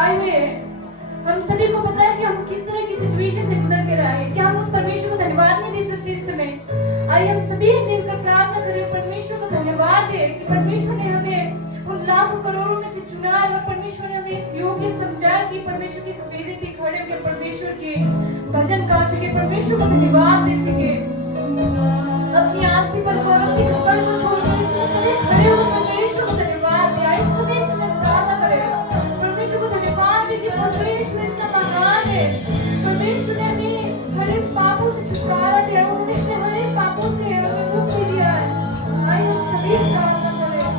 आए हुए हैं। हम सभी को पता है कि हम किस तरह की सिचुएशन से गुजर के रहे हैं। क्या हम उस परमेश्वर को धन्यवाद नहीं दे सकते इस समय? आइए हम सभी मिलकर प्रार्थना करें, परमेश्वर को धन्यवाद दें कि परमेश्वर ने हमें उन लाखों करोड़ों में से चुना है और परमेश्वर ने हमें इस योग्य समझा कि परमेश्वर की वेदी पे खड़े होकर परमेश्वर के भजन गा सके, परमेश्वर को धन्यवाद दे सके। अपनी आंसी पर को, अपनी खबर को छोड़कर सभी खड़े होकर परमेश्वर को धन्यवाद दे। आइए सभी समय प्रार्थना करें, परमेश्वर को धन्यवाद दे कि परमेश्वर इतना महान है। परमेश्वर ने हमें हर एक पापों से छुटकारा दिया, उन्होंने हर एक पापों से हमें मुक्ति दिया है। आइए हम सभी प्रार्थना करें।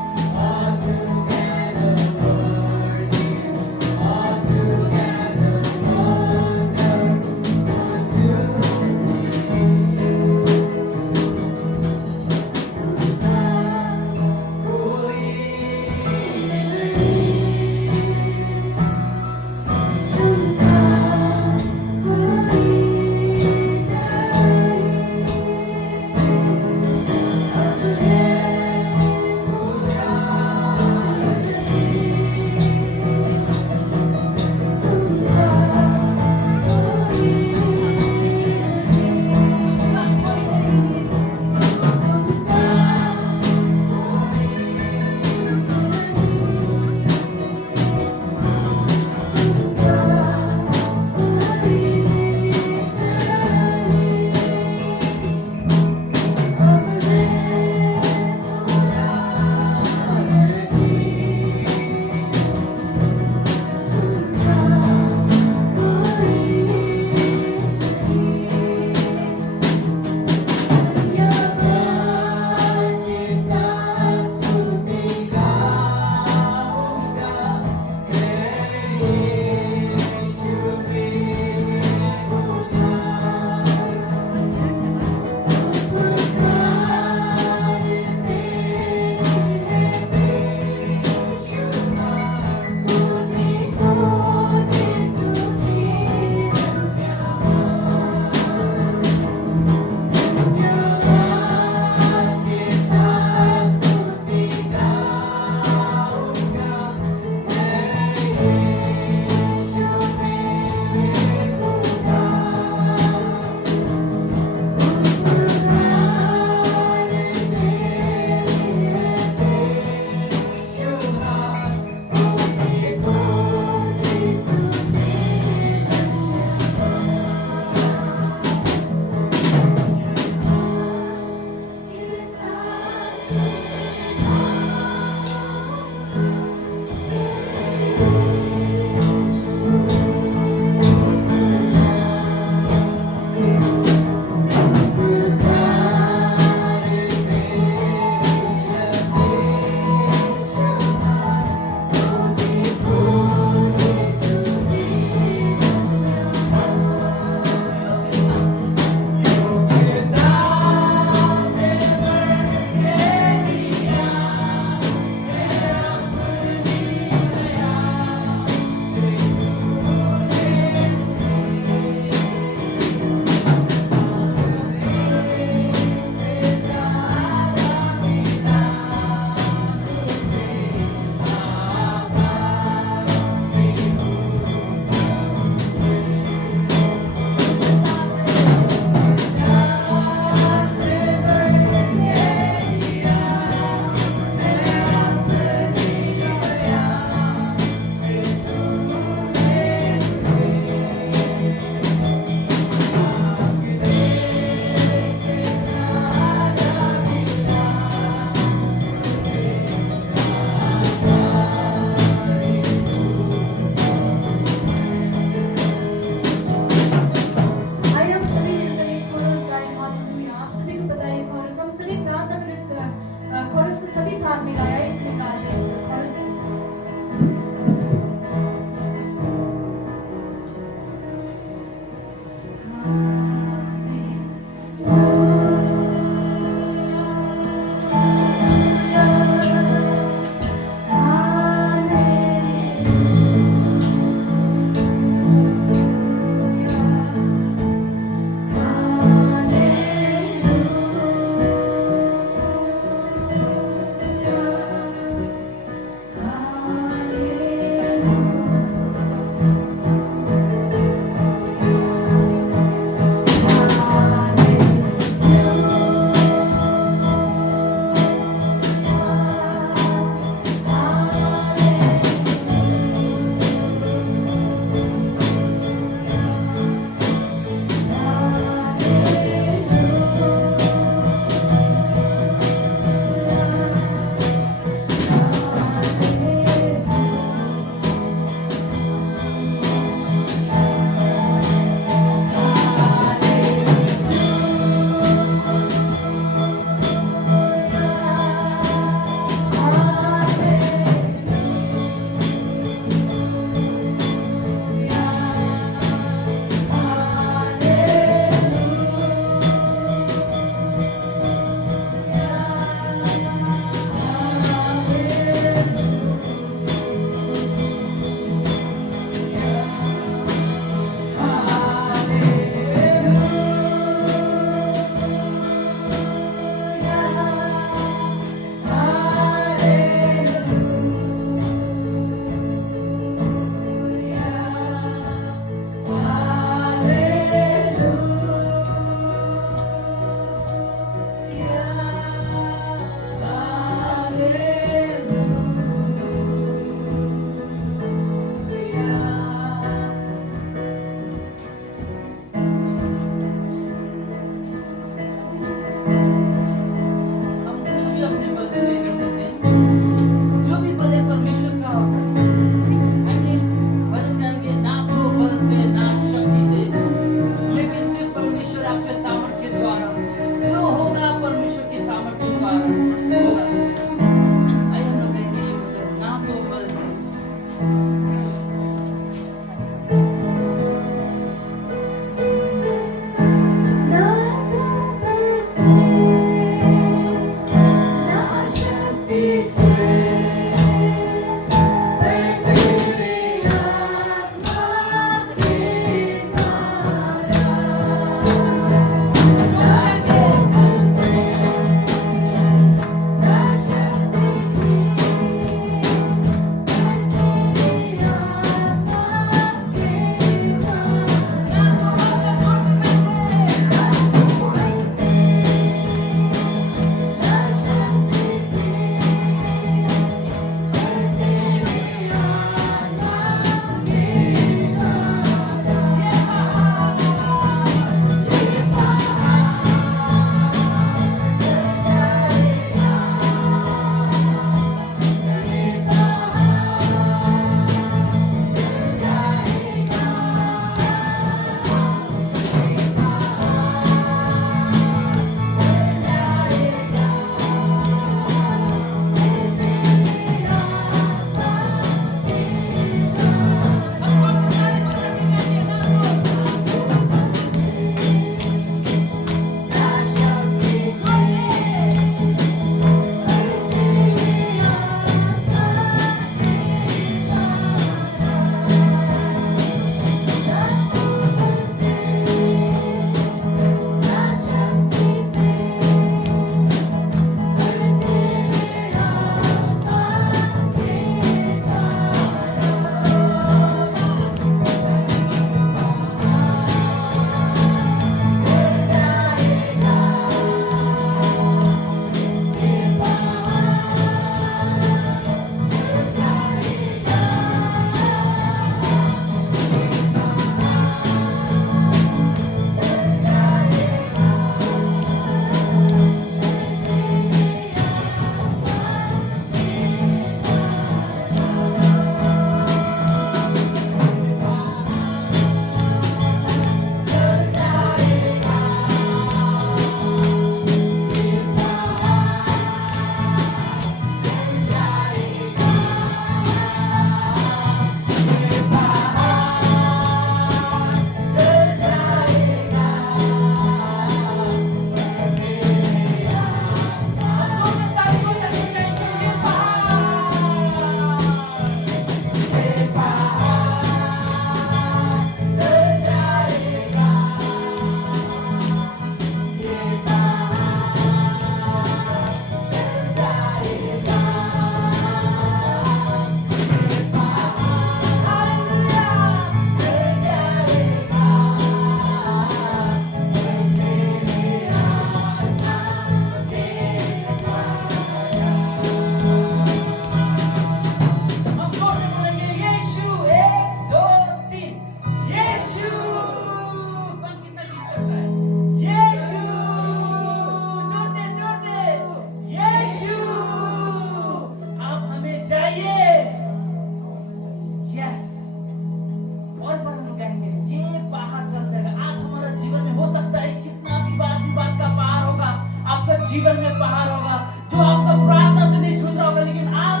जीवन में पहाड़ होगा, जो आपका प्रार्थना से नहीं छूट रहा होगा, लेकिन आज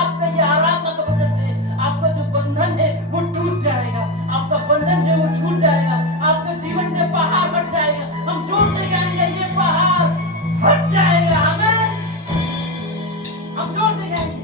आपका ये आराधना का वजह से आपका जो बंधन है वो टूट जाएगा, आपका बंधन जो है वो छूट जाएगा, आपका जीवन से पहाड़ हट जाएगा। हम जोर से कहेंगे ये पहाड़ हट जाएगा। आमीन। हम जोर से कहेंगे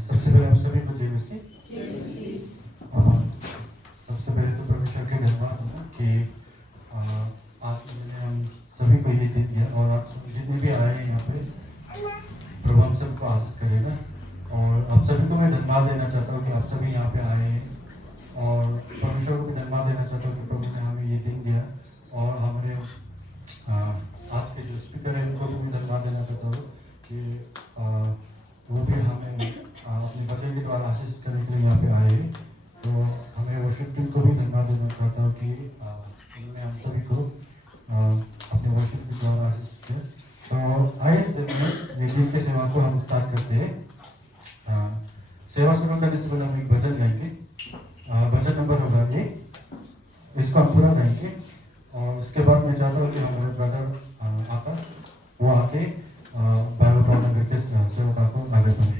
सबसे पहले आप सभी को जय मसीह। सबसे पहले तो परमेश्वर के धन्यवाद कि आज के दिन हम सभी को ये दे दिया और आप जितने भी आए हैं यहाँ पे प्रभु हम सबको आशीष करेगा। और आप सभी को मैं धन्यवाद देना चाहता हूँ कि आप सभी यहाँ पे आए हैं और परमेश्वर को भी धन्यवाद देना चाहता हूँ कि प्रभु ने हमें ये दिन दिया और हमारे आज के जो स्पीकर हैं उनको भी धन्यवाद देना चाहता हूँ कि वो भी हमें अपने वचन के द्वारा आशीष करने के लिए यहाँ पे आए। तो हमें वर्शिप टीम को भी धन्यवाद देना चाहता हूँ कि उन्होंने हम सभी को अपने वर्शिप के द्वारा आशीष किया। तो आइए गीत के सेवा को हम स्टार्ट करते हैं। सेवा शुरू करने से पहले हम एक भजन गाएंगे। भजन नंबर होगा 1, इसको हम पूरा गाएंगे और उसके बाद मैं चाहता हूँ कि हमारे ब्रदर आता वो आके बाइबल प्रार्थना करके सेवका को आगे बढ़े।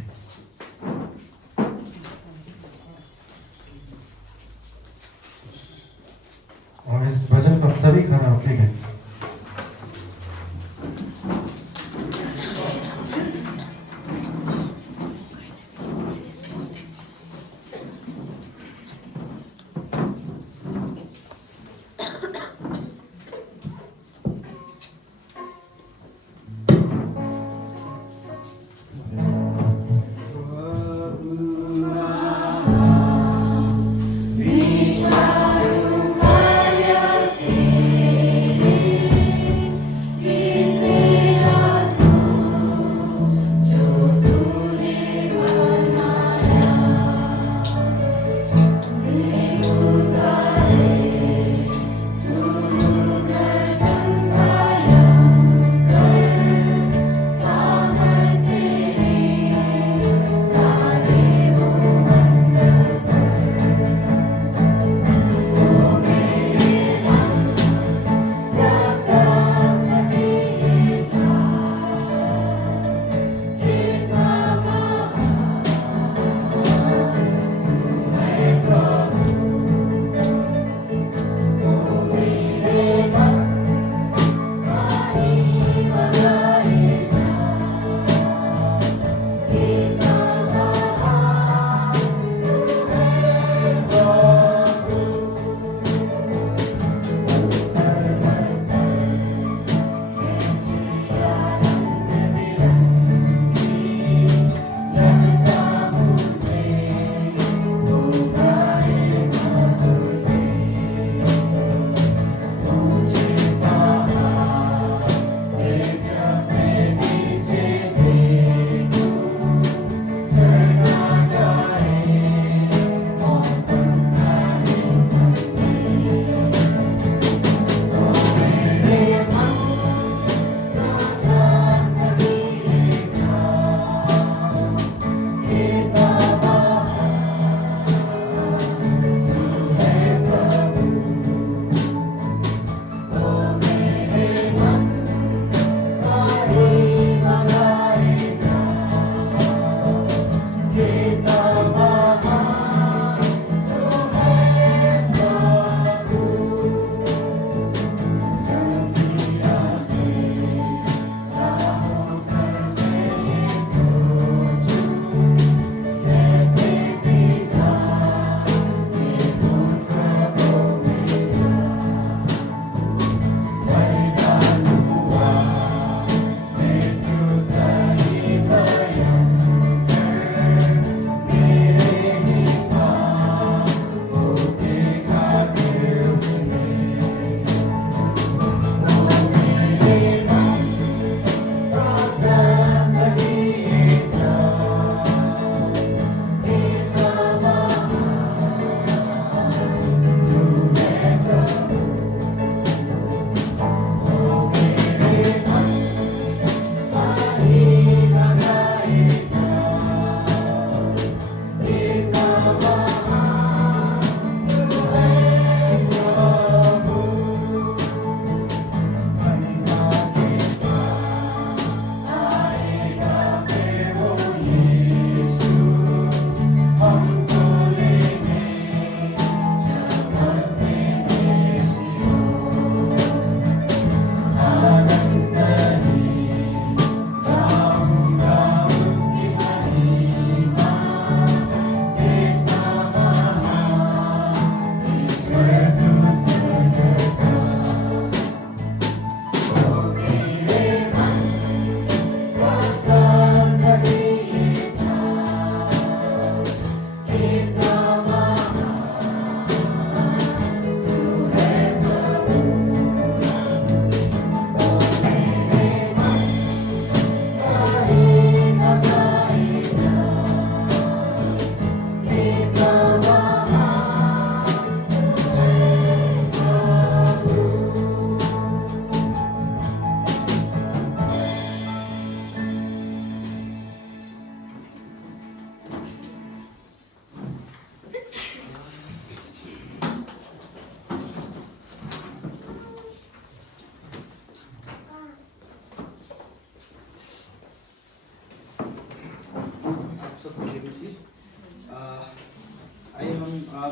और इस भजन को हम सभी खड़ा होके गए। Vishnu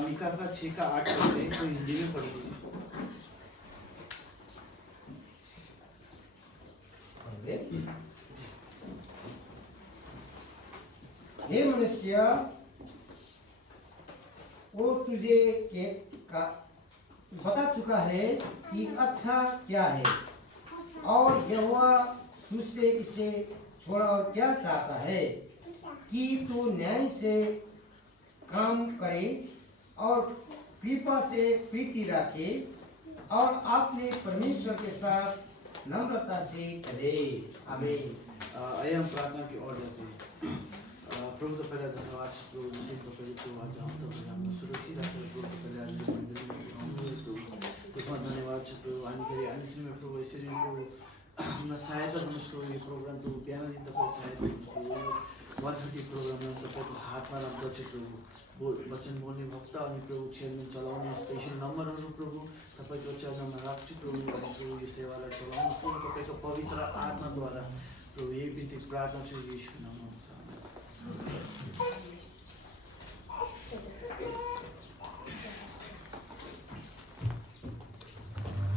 मीका का 6 का 8 पढ़ते हैं, तो हिंदी में पढ़िए। हे मनुष्य, वो तुझे बता चुका है कि अच्छा क्या है, और यहोवा तुझसे इसे छोड़ा और क्या चाहता है कि तू न्याय से काम करे और कृपा से प्रीति रखे और अपने परमेश्वर के साथ नम्रता से करे। आमीन। आइए हम प्रार्थना की ओर जाते हैं। प्रभु का पहला धन्यवाद प्रभु जिसे तो पहले तो आज हम तो हम सुरक्षित रखे प्रभु का पहले आज मंदिर में हम तो बहुत धन्यवाद प्रभु आने के लिए आने से में प्रभु ऐसे भी प्रभु हम सहायता मुझको ये प्रोग्राम तो बिहान दिन तक सहायता मुझको 130 प्रोग्राम में तब तो हाथ में रखते थे प्रभु वचन बोलने भक्ता और प्रभु चैनल चलाने स्पेशल नंबर हो प्रभु तब तो चैनल में राखी प्रभु ये सेवा चलाने प्रभु तब तो पवित्र आत्मा द्वारा प्रभु ये भी प्रार्थना चाहिए यीशु नाम में।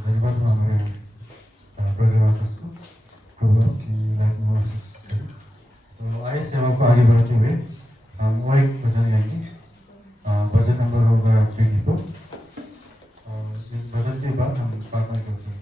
धन्यवाद हमारे ब्रदर को प्रभु की लाइफ में करें। तो आइए सेवा को आगे बढ़ाते हुए हम वो एक भजन गाएंगे। भजन नंबर होगा 24। इस भजन के बाद हम प्रार्थना कर सकते हैं।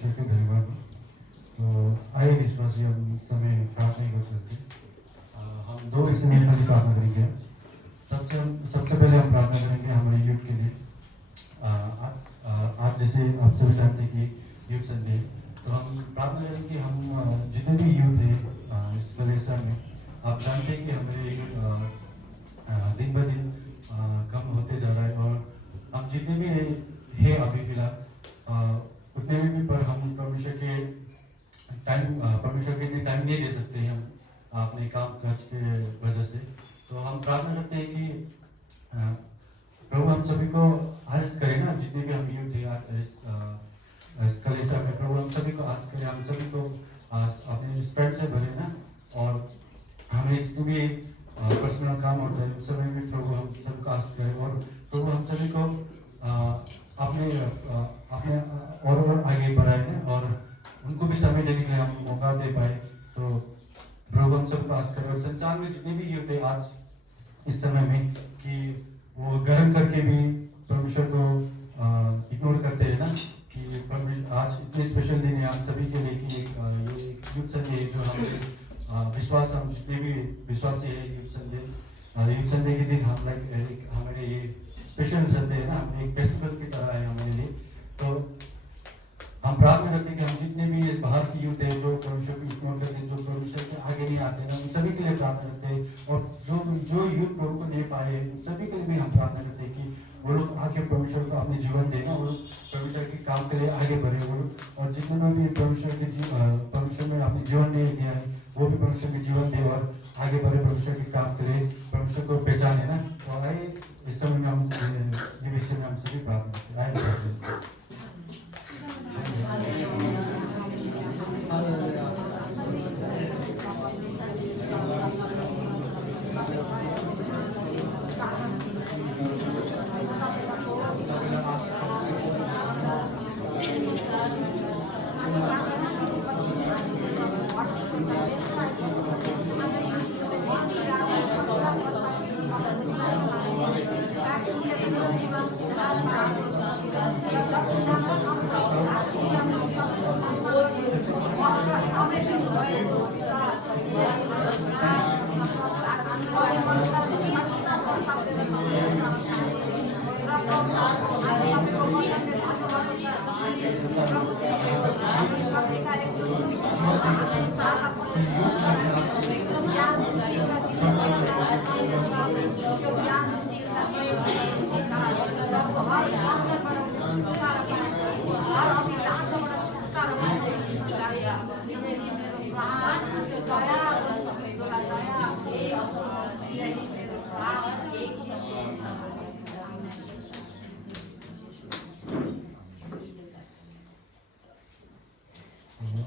परमेश्वर के धन्यवाद हो। तो आइए विश्वासी हम समय प्रार्थना को चलते हम दो विषय में खाली प्रार्थना करेंगे। सबसे पहले हम प्रार्थना करेंगे हमारे यूथ के लिए। आज जैसे आप सभी जानते हैं कि यूथ संडे, तो हम प्रार्थना करेंगे हम जितने भी यूथ हैं इस कलेसा में, आप जानते हैं कि हमारे दिन ब दिन कम होते जा रहा है, और हम जितने भी हैं अभी फिलहाल उतने में भी पर हम परमेश्वर के लिए टाइम नहीं दे सकते हैं हम अपने काम काज के वजह से। तो हम प्रार्थना करते हैं कि प्रभु हम सभी को आशीष करें ना, जितने भी हम यूथ हैं इस कलेसा में, प्रभु हम सभी को आशीष करें, हम सभी को अपने स्प्रेड से भरे ना, और हमें जितने भी पर्सनल काम होता है उस समय में प्रभु हम सबको आशीष करें, और प्रभु हम सभी को अपने और आगे बढ़ाए ना, और उनको भी समय देने के लिए हम मौका दे पाए। तो प्रभु हम सबको आशीष करें, और संसार में जितने भी यूथ है आज इस समय में कि वो गर्म करके भी परमेश्वर को इग्नोर करते हैं ना, कि परमेश्वर आज इतने स्पेशल दिन है आप सभी के लिए कि ये यूथ संडे है जो हमारे विश्वास, हम जितने भी विश्वासी है यूथ संडे के दिन हम हमारे ये स्पेशल संडे है ना, हम एक फेस्टिवल की तरह है हमारे लिए। तो हम प्रार्थना करते हैं कि हम जितने भी बाहर की यूथ है जो परमेश्वर को इग्नोर करते हैं, जो परमेश्वर के आगे नहीं आते हैं, उन सभी के लिए प्रार्थना करते हैं, और जो यूथ प्रभु को नहीं पाए उन सभी के लिए भी हम प्रार्थना करते हैं कि वो लोग आगे परमेश्वर को अपने जीवन देना, वो लोग परमेश्वर के काम के लिए आगे बढ़े वो लोग, और जितने लोग भी परमेश्वर में अपने जीवन नहीं दिया है वो भी परमेश्वर के जीवन दे और आगे बढ़े, परमेश्वर के काम करे, परमेश्वर को पहचाने ना। तो आइए इस समय में हम ये विषय में हम सभी प्रार्थना करते हैं।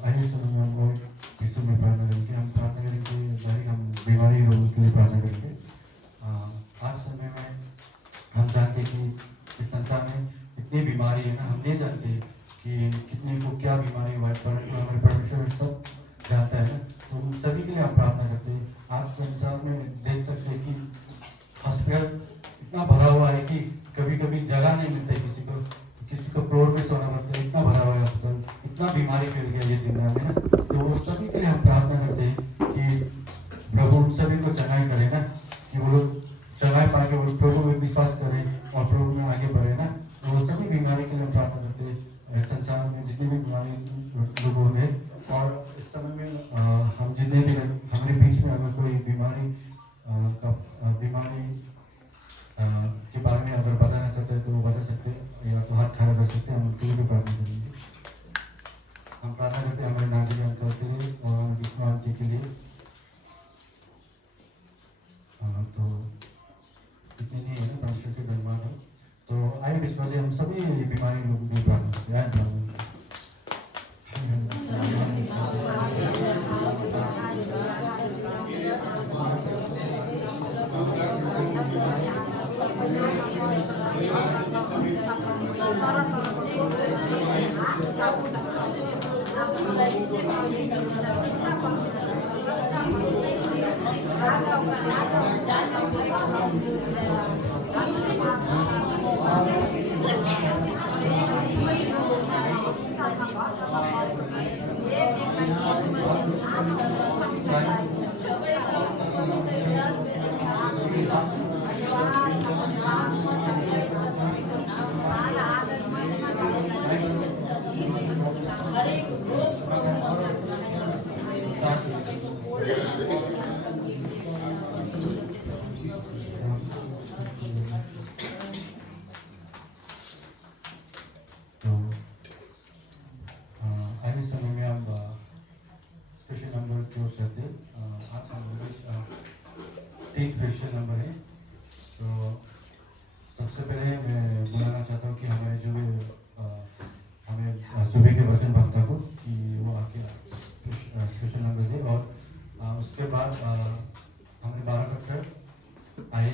आइए समय हम लोग विषय में प्रार्थना करेंगे। हम प्रार्थना करेंगे हम बीमारी रोगों के लिए प्रार्थना करेंगे। आज समय में हम जानते हैं कि इस संसार में इतनी बीमारी है ना, हम नहीं जानते कि कितने को क्या बीमारी हुआ है, परंतु हमारे परमेश्वर सब जानता है ना। तो उन सभी के लिए हम प्रार्थना करते हैं। आज संसार में देख सकते हैं कि हॉस्पिटल इतना भरा हुआ है कि कभी कभी जगह नहीं मिलता है किसी को फ्लोर पे सोना पड़ता है, इतना भरा हुआ है हॉस्पिटल, इतना बीमारी फैल गया ये दुनिया में ना। तो वो सभी के लिए हम प्रार्थना करते हैं कि प्रभु उन सभी को चंगाई करे ना, कि वो लोग चंगाई पाके वो प्रभु में विश्वास करें और प्रभु में आगे बढ़े ना। तो वो सभी बीमारी के लिए प्रार्थना करते हैं, संसार में जितनी भी बीमारी लोगों में। और इस समय में हम जितने भी हमारे बीच में अगर कोई बीमारी के बारे में अगर बताना चाहते हैं तो वो बता सकते हैं, या तो हाथ खड़ा कर सकते हैं, हम उनके लिए भी प्रार्थना करेंगे। हम प्रार्थना करते हैं हमारे नाजिक अंकल के लिए और हमारे विष्णु आंटी के लिए। तो इतने नहीं है ना, परमेश्वर के धन्यवाद हो। तो आइए विश्वास हम सभी बीमारी लोगों के लिए प्रार्थना करते हैं। तो आने समय में हम स्पेशल नंबर की ओर से आते आज हम लोग 3 स्पेशल नंबर है। तो सबसे पहले मैं बुलाना चाहता हूँ कि हमारे जो भी हमें सुबह के वचन भक्ता को कि वो आके स्पेशल नंबर दे। और उसके बाद हमारे 12 कट्टर आए।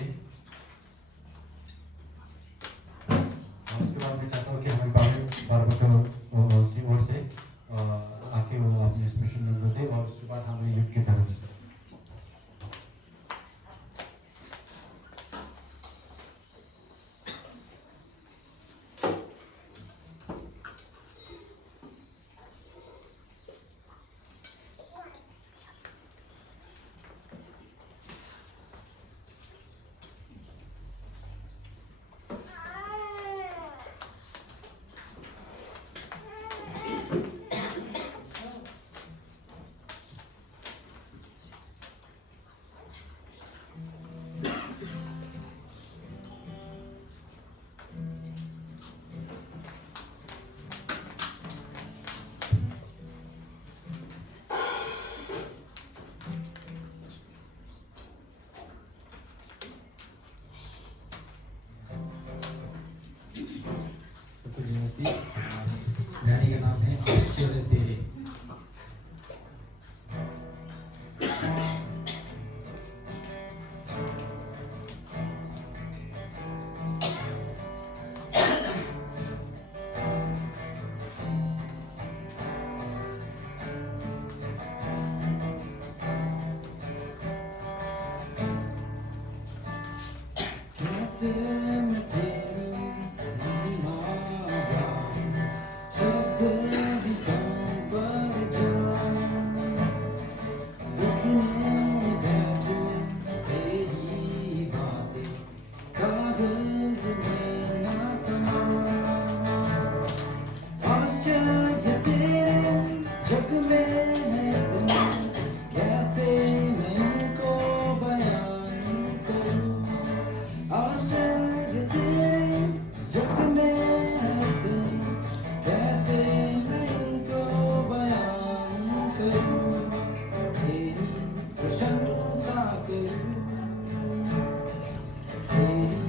उसके बाद मैं चाहता हूँ कि हमें 12 बच्चों की ओर से आके वो अपने स्पेशल नंबर दे। और उसके बाद हमें युद्ध की तरफ से डैडी का नाम है अक्षर तेरे। कैसे मैं तेरी दीवाना शब्द भी कम पर जाऊं, लिखने बैठूं तेरी बातें कागज में ना समाऊं। आश्चर्य तेरे जग में है तुम, कैसे मैं इनको बयान करूं। आश्चर्य तेरे जग में है तुम, कैसे मैं इनको बयान करूं। तेरी प्रशंसा करूं, तेरी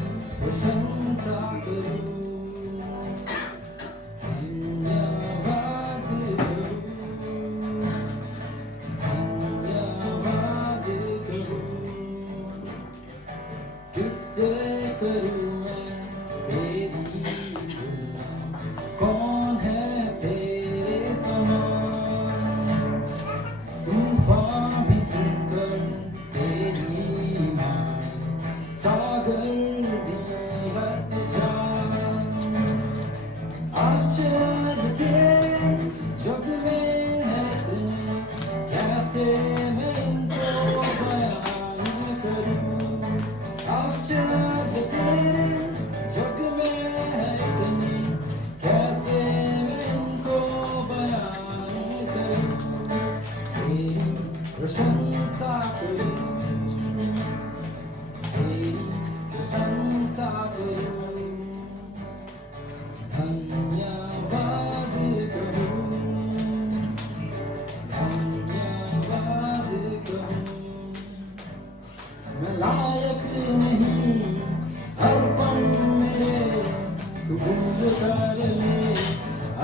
प्रशंसा करूं। धन्यवाद करूं, धन्यवाद करूं। किससे करूं मैं तेरी तुलना, कौन है तेरे समान। तूफान भी सुनकर तेरी मान, सागर भी हट जाए। आश्चर्य तेरे जग में है तुम, कैसे मैं इनको बयान करूं। आश्चर्य तेरे जग में है तुम, कैसे मैं इनको बयान करूं। तेरी प्रशंसा करूं, तेरी प्रशंसा करूं। धन्यवाद करूं, धन्यवाद करूं। मैं लायक नहीं अर्पण मेरे, तू कबूल कर ले।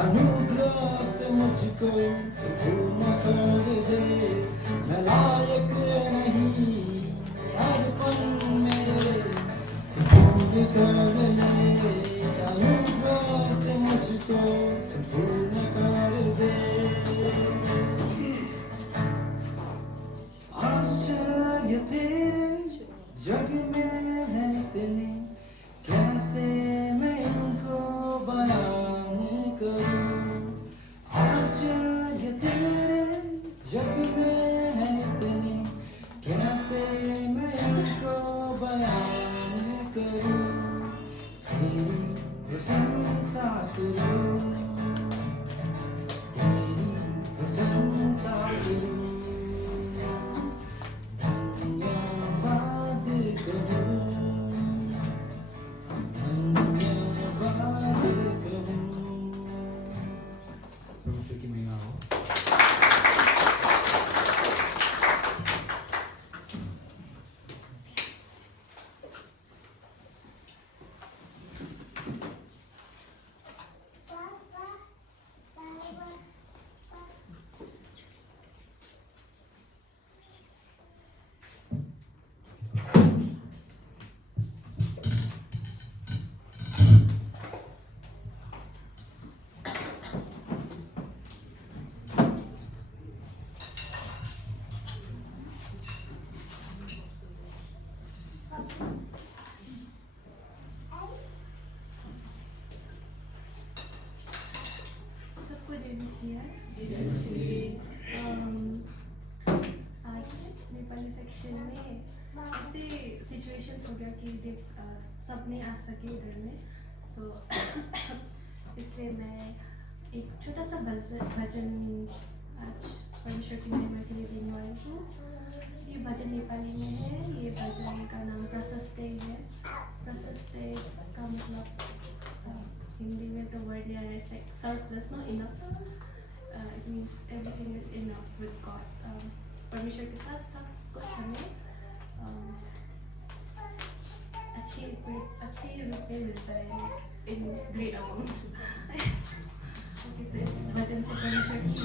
अनुग्रह से मुझको संपूर्ण कर दे। मैं लायक नहीं अर्पण मेरे, तू कबूल कर ले। अनुग्रह से मुझको संपूर्ण कर दे। आश्चर्य तेरे जग में है तेरे, कैसे मैं इनको बयान करूं। आश्चर्य तेरे जग में है तेरे, आज नेपाली सेक्शन में ऐसे सिचुएशंस हो गया कि सब नहीं आ सके उधर में, तो इसलिए मैं एक छोटा सा भजन आज परमेश्वर की महिमा के लिए देने वाली हूँ। ये भजन नेपाली में है। ये भजन का नाम प्रशस्ते है। प्रशस्ते का मतलब हिंदी में तो वर्ड नहीं आया, it's like surplus, no enough. It means everything is enough with God. परमेश्वर के साथ सब कुछ हमें अच्छे रूप में मिल जाएगा इन ग्रेट अमाउंट। तो इस वचन से परमेश्वर की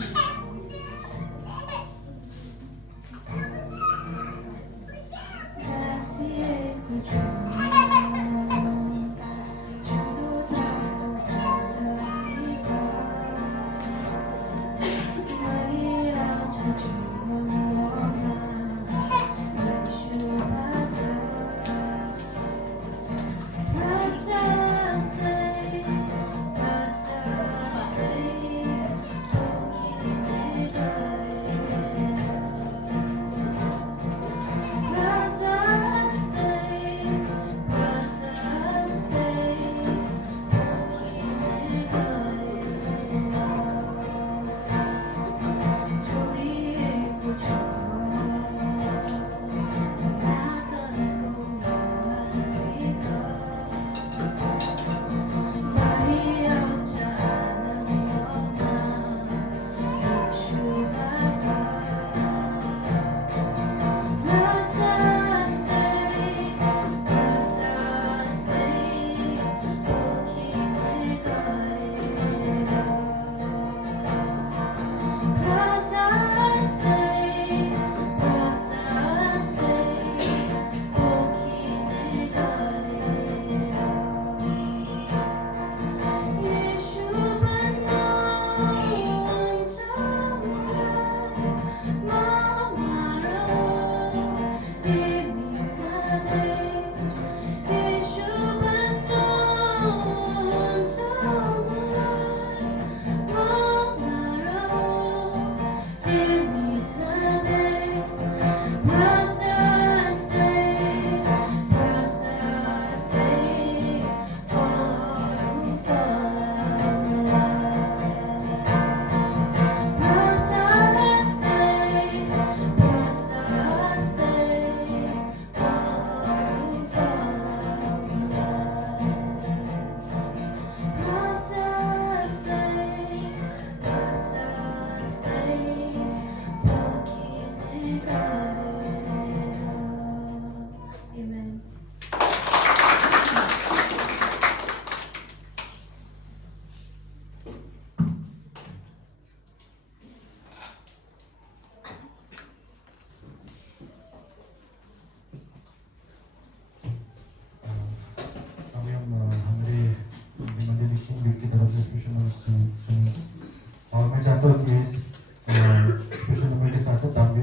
और मैं चाहता हूँ कि इस स्पेशल नंबर के साथ साथ आप भी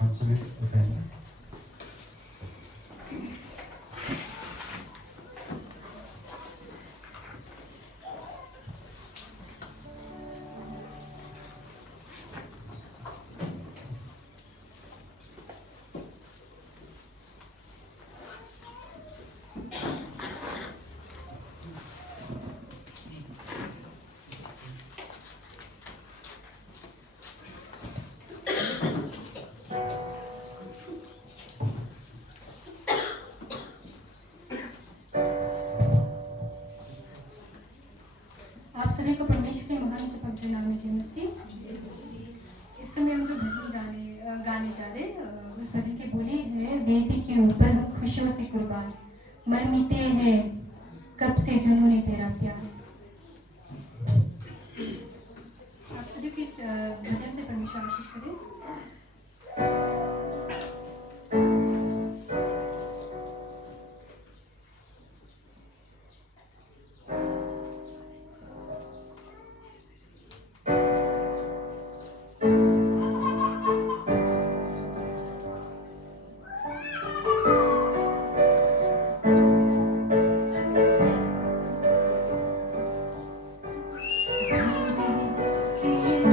हम सभी उठाएंगे। आप सभी को परमेश्वर के महान से पवित्र नाम में जय मसीह। इस समय हम जो भजन गाने जा रहे उस भजन के बोले हैं, वेदी के ऊपर खुशियों से कुर्बान मन मीते हैं कब से जुनून तेरा प्यार। आप सभी को इस भजन से परमेश्वर आशीष करें। Keep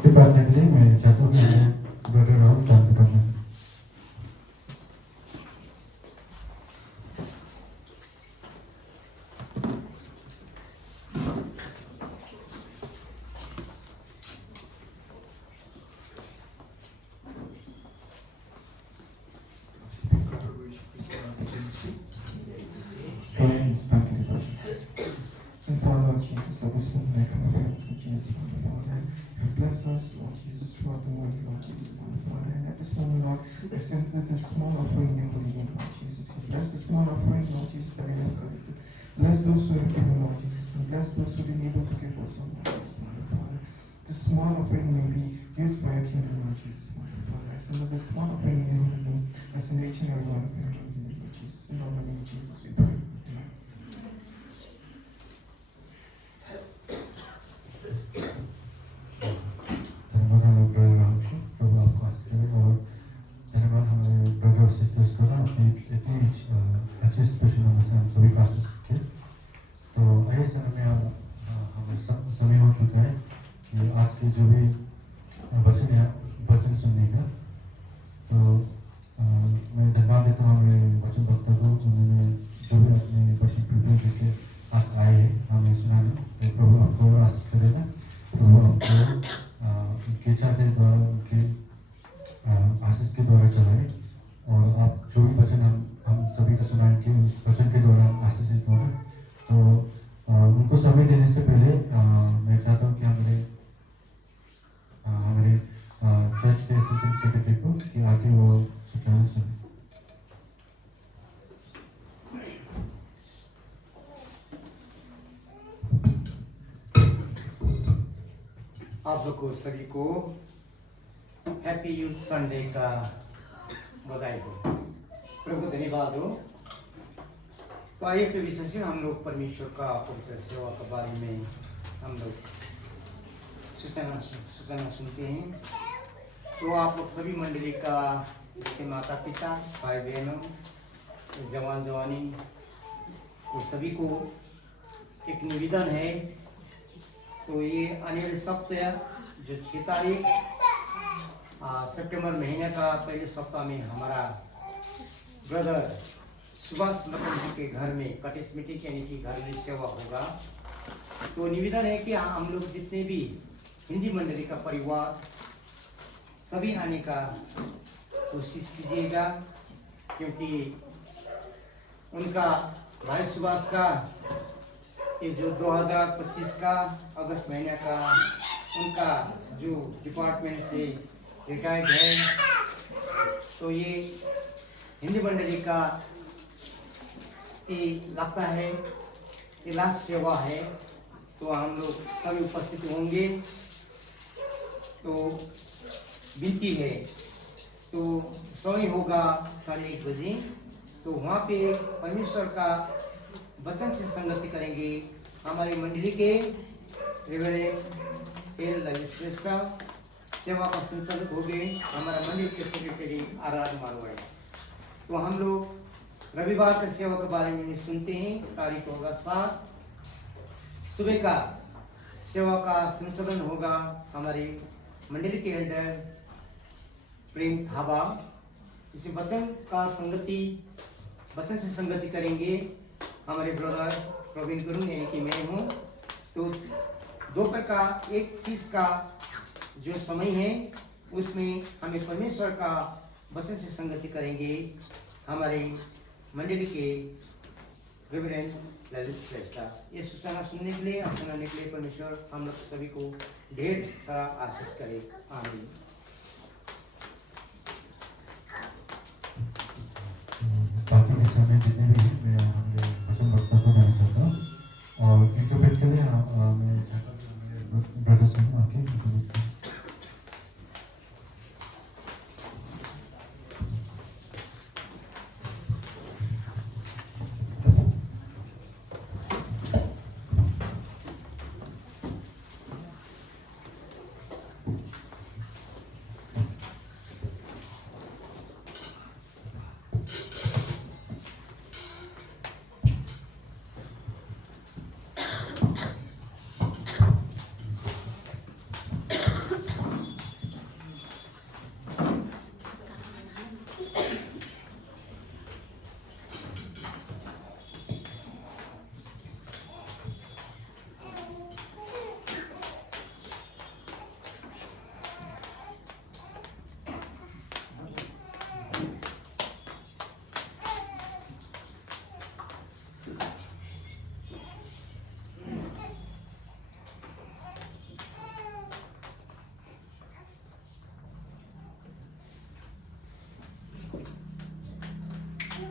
के प्रार्थना के लिए मैं चाहता हूँ कि हमें ब्रदर राहुल चांद को प्रार्थना करें। And Father, Lord Jesus, at this moment I come before you, Jesus, Father, Father, and bless us, Lord Jesus, throughout the world, Lord Jesus, Father, Father. And at this moment, Lord, I send the small offering in holy name, Lord Jesus. And bless the small offering, Lord Jesus, that we have collected. Bless those who have given, Lord Jesus, and bless those who have been able to give also, Lord Jesus, Father, Father. The small offering may be used for your kingdom, Lord Jesus, Father, Father. I send the small offering in your holy name. I send each and every one of you in your holy name, Lord Jesus. In the name of Jesus, we pray. Amen. धन्यवाद हमें ब्रदर राहुल को, प्रभु आपको आशीष करे। और धन्यवाद हमें ब्रदर और सिस्टर्स को ना अपनी इतनी अच्छे स्पेशल नंबर से हम सभी को आशीष के। तो आइए सर हमें समय हो चुका है कि आज के जो भी वचन सुनने का। तो मैं धन्यवाद देता हूँ हमें वचन वक्ता को, उन्होंने जो भी अपने वचन प्रिपेयर करके आज आए हैं हमें सुनाने। तो प्रभु आपको आशीष करेगा, प्रभु आपको उनके चाहते द्वारा, उनके आशीष के द्वारा चलाए। और आप जो भी वचन हम सभी को सुनाएंगे, उस वचन के द्वारा आशीषित होगा। तो उनको समय देने से पहले मैं चाहता हूँ कि हमारे चर्च के असिस्टेंट सेक्रेटरी को कि आगे वो सूचना सुने। आप लोग को सभी को हैप्पी यूथ संडे का बधाई हो, प्रभु धन्यवाद हो। तो आइए के विषय से हम लोग परमेश्वर का पवित्र सेवा के बारे में हम लोग सूचना सुनते हैं। तो आप लोग सभी मंडली का, जैसे माता पिता, भाई बहनों, जवान जवानी, तो सभी को एक निवेदन है। तो ये आने वाले सप्ताह जो 6 तारीख सितंबर महीने का पहले सप्ताह में हमारा ब्रदर सुभाष मतन जी के घर में कटेज मीटिंग यानी कि घरेलू सेवा होगा। तो निवेदन है कि हम लोग जितने भी हिंदी मंडली का परिवार सभी आने का कोशिश कीजिएगा, क्योंकि उनका भाई सुभाष का ये जो 2025 का अगस्त महीने का उनका जो डिपार्टमेंट से रिटायर्ड है। तो ये हिंदी मंडली का ये लगता है ये लास्ट सेवा है। तो हम लोग सभी उपस्थित होंगे। तो विनती है, तो समय होगा 1:30 बजे। तो वहाँ पे परमेश्वर का वचन से संगति करेंगे हमारी मंडली के रेवरेंड एल ललित श्रेष्ठ, सेवा का संचालक हो गए हमारा मंडली के सेक्रेटरी आराध मारवाड़ी। तो हम लोग रविवार का सेवा के बारे में सुनते हैं। तारीख होगा 7, सुबह का सेवा का संचालन होगा हमारी मंडली के अंडर प्रेम थाबा। इसी वचन का वचन से संगति करेंगे हमारे ब्रदर प्रवीण गुरु यानी कि मैं हूँ। तो दोपहर का 1:30 का जो समय है उसमें हमें परमेश्वर का वचन से संगति करेंगे हमारे मंडली के रेवरेंड ललित श्रेष्ठ। ये सूचना सुनने के लिए, सुनाने के लिए परमेश्वर हम लोग सभी को ढेर सारा आशीष करे। आमीन। बाकी के समय जितने भी मैं हमारे वचन वक्ता को देना चाहता हूँ। और इंटरप्रेट के लिए मैं चाहता हूँ से आके इंट्रोड्यूस करें।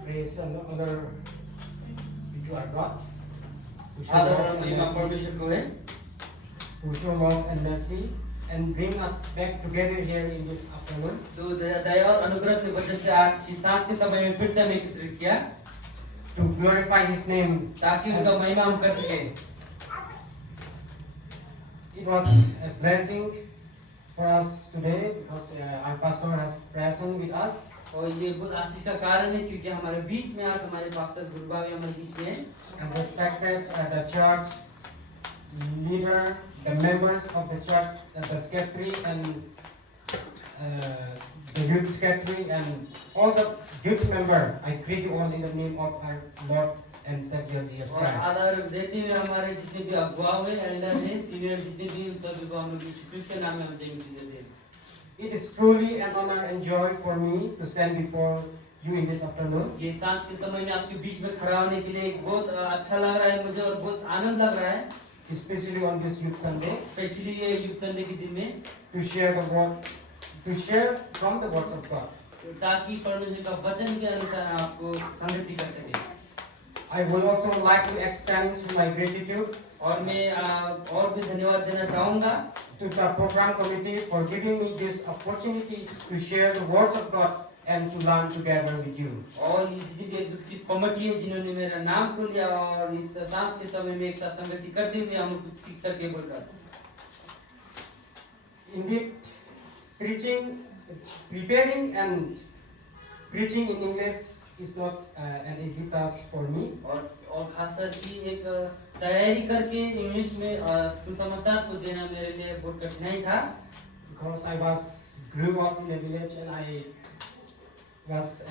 Praise and honor be to our God, who show आदर love और and महिमा mercy, परमेश्वर को है, who show love and mercy, and bring us back together here in this afternoon. तो दया और अनुग्रह के वजह से आज सांझ के समय में फिर से हमें एकत्रित किया To glorify His name. ताकि उनका महिमा हम कर सके। It was a blessing for us today because our pastor has present with us. और ये बहुत आशीष का कारण है क्योंकि हमारे बीच में आज हमारे पास्टर गुरुबा भी हमारे बीच में हैं And respected the church leader, the members of the church, the secretary and the youth secretary and all the youth member. I greet you all in the name of our Lord and Savior Jesus और Christ. आदर देते हुए हमारे जितने भी अगुवा हुए एल्डर हैं सीनियर जितने भी उन सभी को हम लोग यीशु क्रिस्ट के नाम में हम जय मसीह देते हैं। It is truly an honor and joy for me to stand before you in this afternoon. ये सांझ के समय में आपके बीच में खड़ा होने के लिए एक बहुत अच्छा लग रहा है मुझे और बहुत आनंद लग रहा है Especially on this Youth Sunday, specially ये यूथ संडे के दिन में to share the word, to share from the words of God. ताकि परमेश्वर का वचन के अनुसार आपको संगति कर सके। I would also like to extend my gratitude और मैं और भी धन्यवाद देना चाहूँगा to the program committee for giving me this opportunity to share the words of God and to learn together with you. और ये जितनी भी एग्जीक्यूटिव कमेटी है जिन्होंने मेरा नाम को लिया और इस सांझ के समय में एक साथ संगति करते हुए हम कुछ सीख सके बोलकर। Indeed, preparing and preaching in English is not an easy task for me. और खासकर की एक तैयारी करके इंग्लिश में सुसमाचार को देना मेरे लिए बहुत कठिनाई था Because I grew up in a village and I was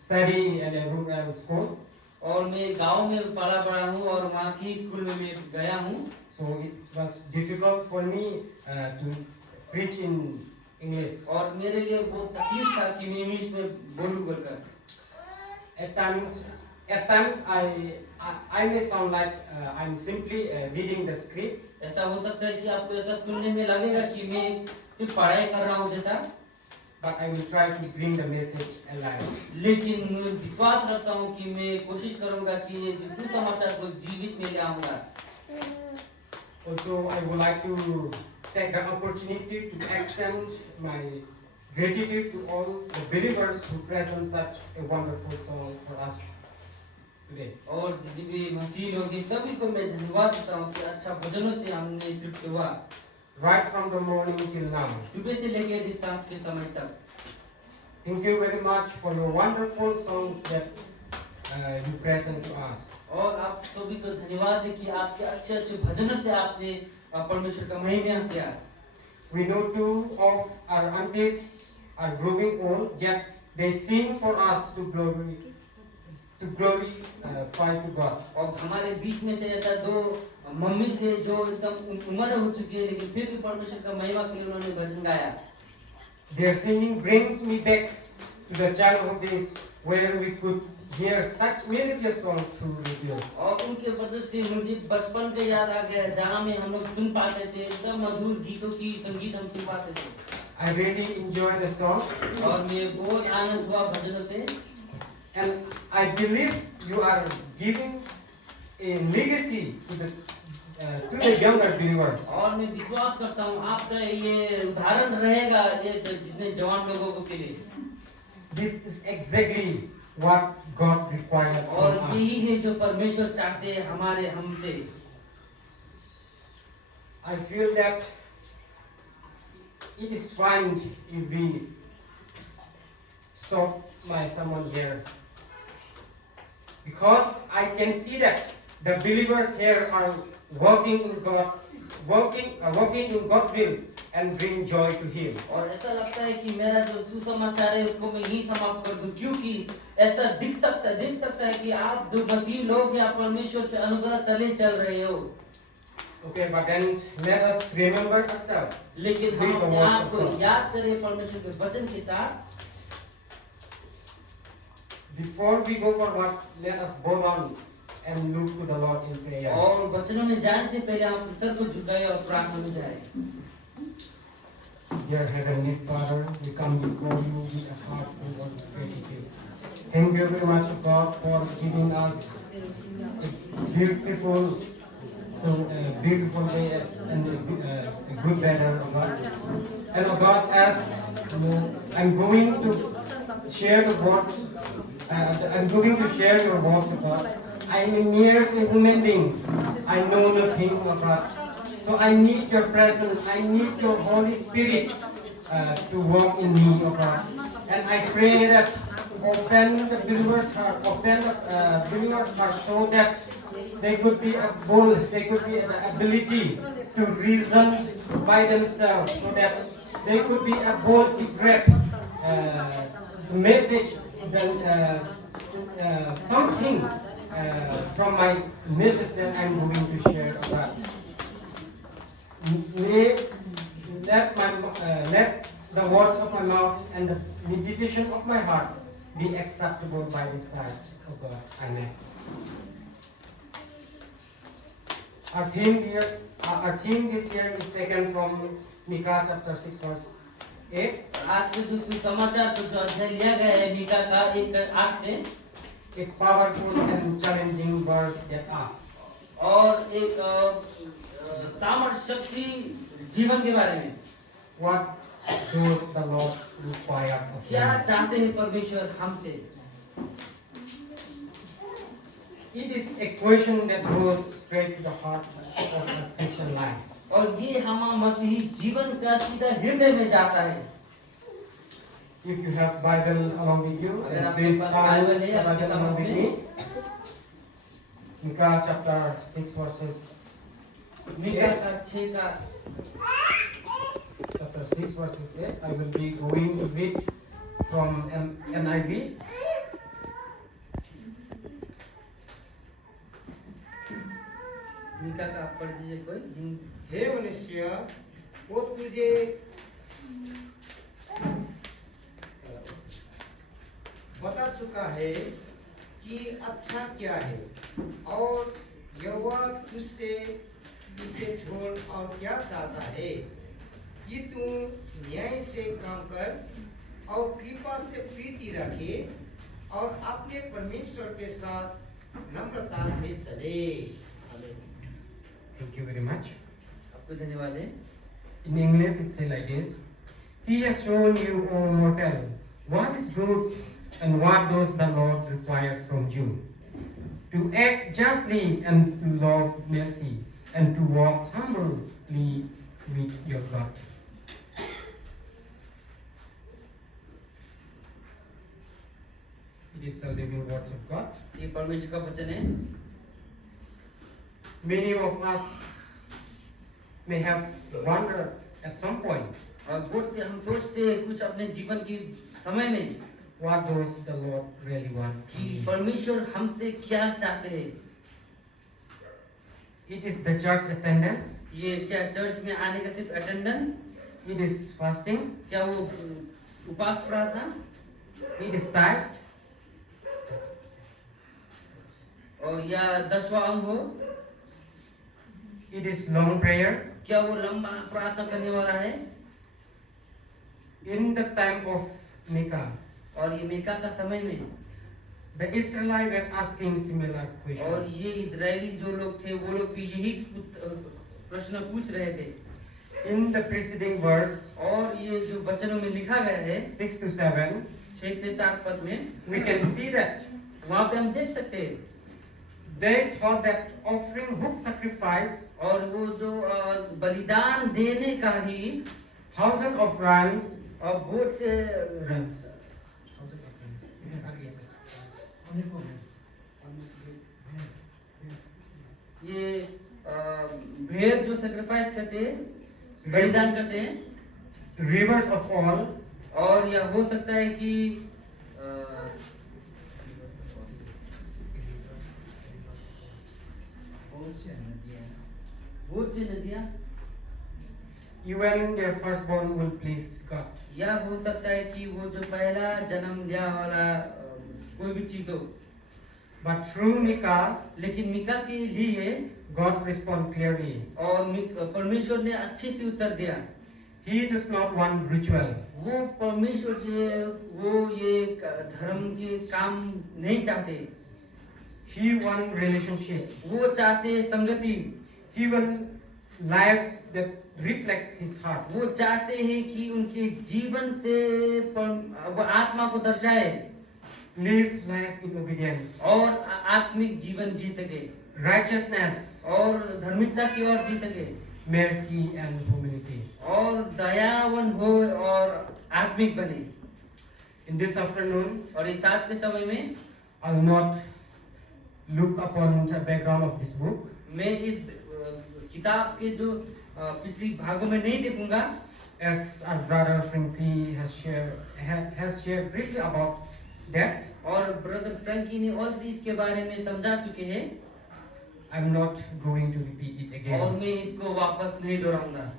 study at a rural school. और मैं गांव में पला बड़ा हूँ और वहाँ की स्कूल में मैं गया हूँ So it was difficult for me to preach in English. और मेरे लिए बहुत तकलीफ था कि मैं इंग्लिश में बोलूँ बोलकर। At times I may sound like I'm simply reading the script. ऐसा हो सकता है कि आपको ऐसा सुनने में लगेगा कि मैं सिर्फ पढ़ाई कर रहा हूँ जैसा, But I will try to bring the message alive. लेकिन मैं विश्वास रखता हूँ कि मैं कोशिश करूँगा कि ये जो सुसमाचार को जीवित में ले आऊँगा। Also, I would like to take the opportunity to extend my gratitude to all the believers who present such a wonderful song for us today. और जितने भी मसीह लोग हैं सभी को मैं धन्यवाद देता हूँ कि अच्छा भजनों से हमने तृप्त हुआ Right from the morning till now. सुबह से लेकर इस सांझ के समय तक। Thank you very much for your wonderful songs that you present to us. और आप सभी को धन्यवाद है कि आपके अच्छे अच्छे भजनों से आपने परमेश्वर का महिमा किया। We know two of our aunties are growing old, yet they sing for us to glorify to God. और हमारे बीच में से ऐसा दो मम्मी थे जो एकदम उम्र हो चुकी है लेकिन फिर भी परमेश्वर का महिमा के लिए उन्होंने भजन गाया। Their singing brings me back to the childhood days where we could hear such melodious songs through radio. और उनके वजह से मुझे बचपन का याद आ गया जहाँ में हम लोग सुन पाते थे एकदम मधुर गीतों की संगीत हम सुन पाते थे। I really enjoy the song, और मैं बहुत आनंद हुआ भजनों से and I believe you are giving a legacy to the younger believers. और मैं विश्वास करता हूँ आपका ये उदाहरण रहेगा ये जितने जवान लोगों के लिए। This is exactly what God required और from यही us. है जो परमेश्वर चाहते हैं हमारे हमसे। I feel that it is fine if we stop my sermon here, because I can see that the believers here are working in God, working in God's will and bring joy to Him. और ऐसा लगता है कि मेरा जो सुसमाचार है उसको मैं यही समाप्त कर दूं, क्योंकि ऐसा दिख सकता है कि आप जो मसीह लोग हैं आप परमेश्वर के अनुग्रह तले चल रहे हो। Okay, but then let us remember ourselves. लेकिन हम अपने आप को याद करें परमेश्वर के वचन के साथ। Before we go forward, let us bow down and look to the Lord in prayer. और वचनों में जाने से पहले हम अपने सर को झुकाएं और प्रार्थना में जाएं। Dear Heavenly Father, we come before you with a heart full of gratitude. Thank you very much, God, for giving us a beautiful day and a good weather, oh God. And oh God, as I'm going to share the words, I'm going to share your words, oh God. I'm a mere human being. I know nothing, oh God. So I need your presence. I need your Holy Spirit to work in me, oh God. And I pray that open the believer's heart, so that they could be bold, they could be the ability to reason by themselves, so that they could be able to grab message, something from my message that I'm going to share about. Let the words of my mouth and the meditation of my heart be acceptable by the sight of God. Amen. Our theme this year is taken from Micah chapter 6 verse 8. आज के जो सुसमाचार को जो अध्याय लिया गया है मीका का 1:8 से, A powerful and challenging verse that asks, और एक सामर्थ्य शक्ति जीवन के बारे में, what does the Lord require of क्या you? चाहते हैं परमेश्वर हमसे। It is a question that goes straight to the heart of the Christian life. और ये हमारा मसीही जीवन का सीधा हृदय में जाता है। If you have Bible along with you, अगर then आपके please पास turn Bible the है, आपके Bible along with सामने। me. Micah chapter 6 verses मीका का 6 का chapter 6 verses 8. I will be going to read from NIV. Mika का आप पढ़ दीजिए कोई। हे मनुष्य, वो तुझे बता चुका है कि अच्छा क्या है, और यहोवा तुझसे इसे छोड़ और क्या चाहता है कि तू न्याय से काम कर और कृपा से प्रीति रखे और अपने परमेश्वर के साथ नम्रता से चले। आमीन। Thank you very much. आपको धन्यवाद है। In English, it says like this: He has shown you, O mortal, what is good and what does the Lord require from you: to act justly and to love mercy and to walk humbly with your God. It is the living words of God. ये परमेश्वर का वचन है। Many of us may have wondered at some point, और बहुत से हम सोचते हैं कुछ अपने जीवन की समय में what does the Lord really want from कि me? परमेश्वर हमसे क्या चाहते हैं। It is the church attendance. ये क्या चर्च में आने का सिर्फ अटेंडेंस, It is fasting. क्या वो उपास प्रार्थना, It is tithe. और या 10वां अंग हो, It is long prayer. क्या वो लंबा प्रार्थना करने वाला है। In the time of Micah, और ये मीका का समय में The Israelites were asking similar और questions. ये इजरायली जो लोग थे वो लोग भी यही प्रश्न पूछ रहे थे। In the preceding verse और ये जो वचनों में लिखा गया है 6 to 7, 6 से 7 पद में we can see that वहाँ पे हम देख सकते हैं they thought that offering hook sacrifice, और वो जो बलिदान देने का ही thousands of rams, और बोट से ये भेड़ जो सेक्रीफाइस करते हैं बलिदान करते हैं rivers of oil, और यह हो सकता है कि बहुत सी नदियाँ even their firstborn will please God. या हो सकता है कि वो जो पहला जन्म लिया वाला कोई भी चीज हो। But through Micah, लेकिन मिका के लिए God responded clearly. और परमेश्वर ने अच्छे से उत्तर दिया। He does not want ritual. वो परमेश्वर जो वो ये धर्म के काम नहीं चाहते, He wants relationship. वो चाहते संगति, He wants life that reflect His heart. वो चाहते हैं कि उनके जीवन से वो आत्मा को दर्शाए Live life in obedience. और आत्मिक जीवन जी सके Righteousness, और धार्मिकता की ओर जी सके mercy and humility. और दयावान हो और आत्मिक बने। In this afternoon, और इस आज के समय में I'll not look upon the background of this book. मैं इस किताब के जो पिछली भागों में नहीं देखूंगा, As our brother Frankie has shared briefly about that, और ब्रदर फ्रैंकी ने ऑलरेडी इसके बारे में समझा चुके हैं I'm not going to repeat it और again. मैं इसको वापस नहीं दोहराऊंगा।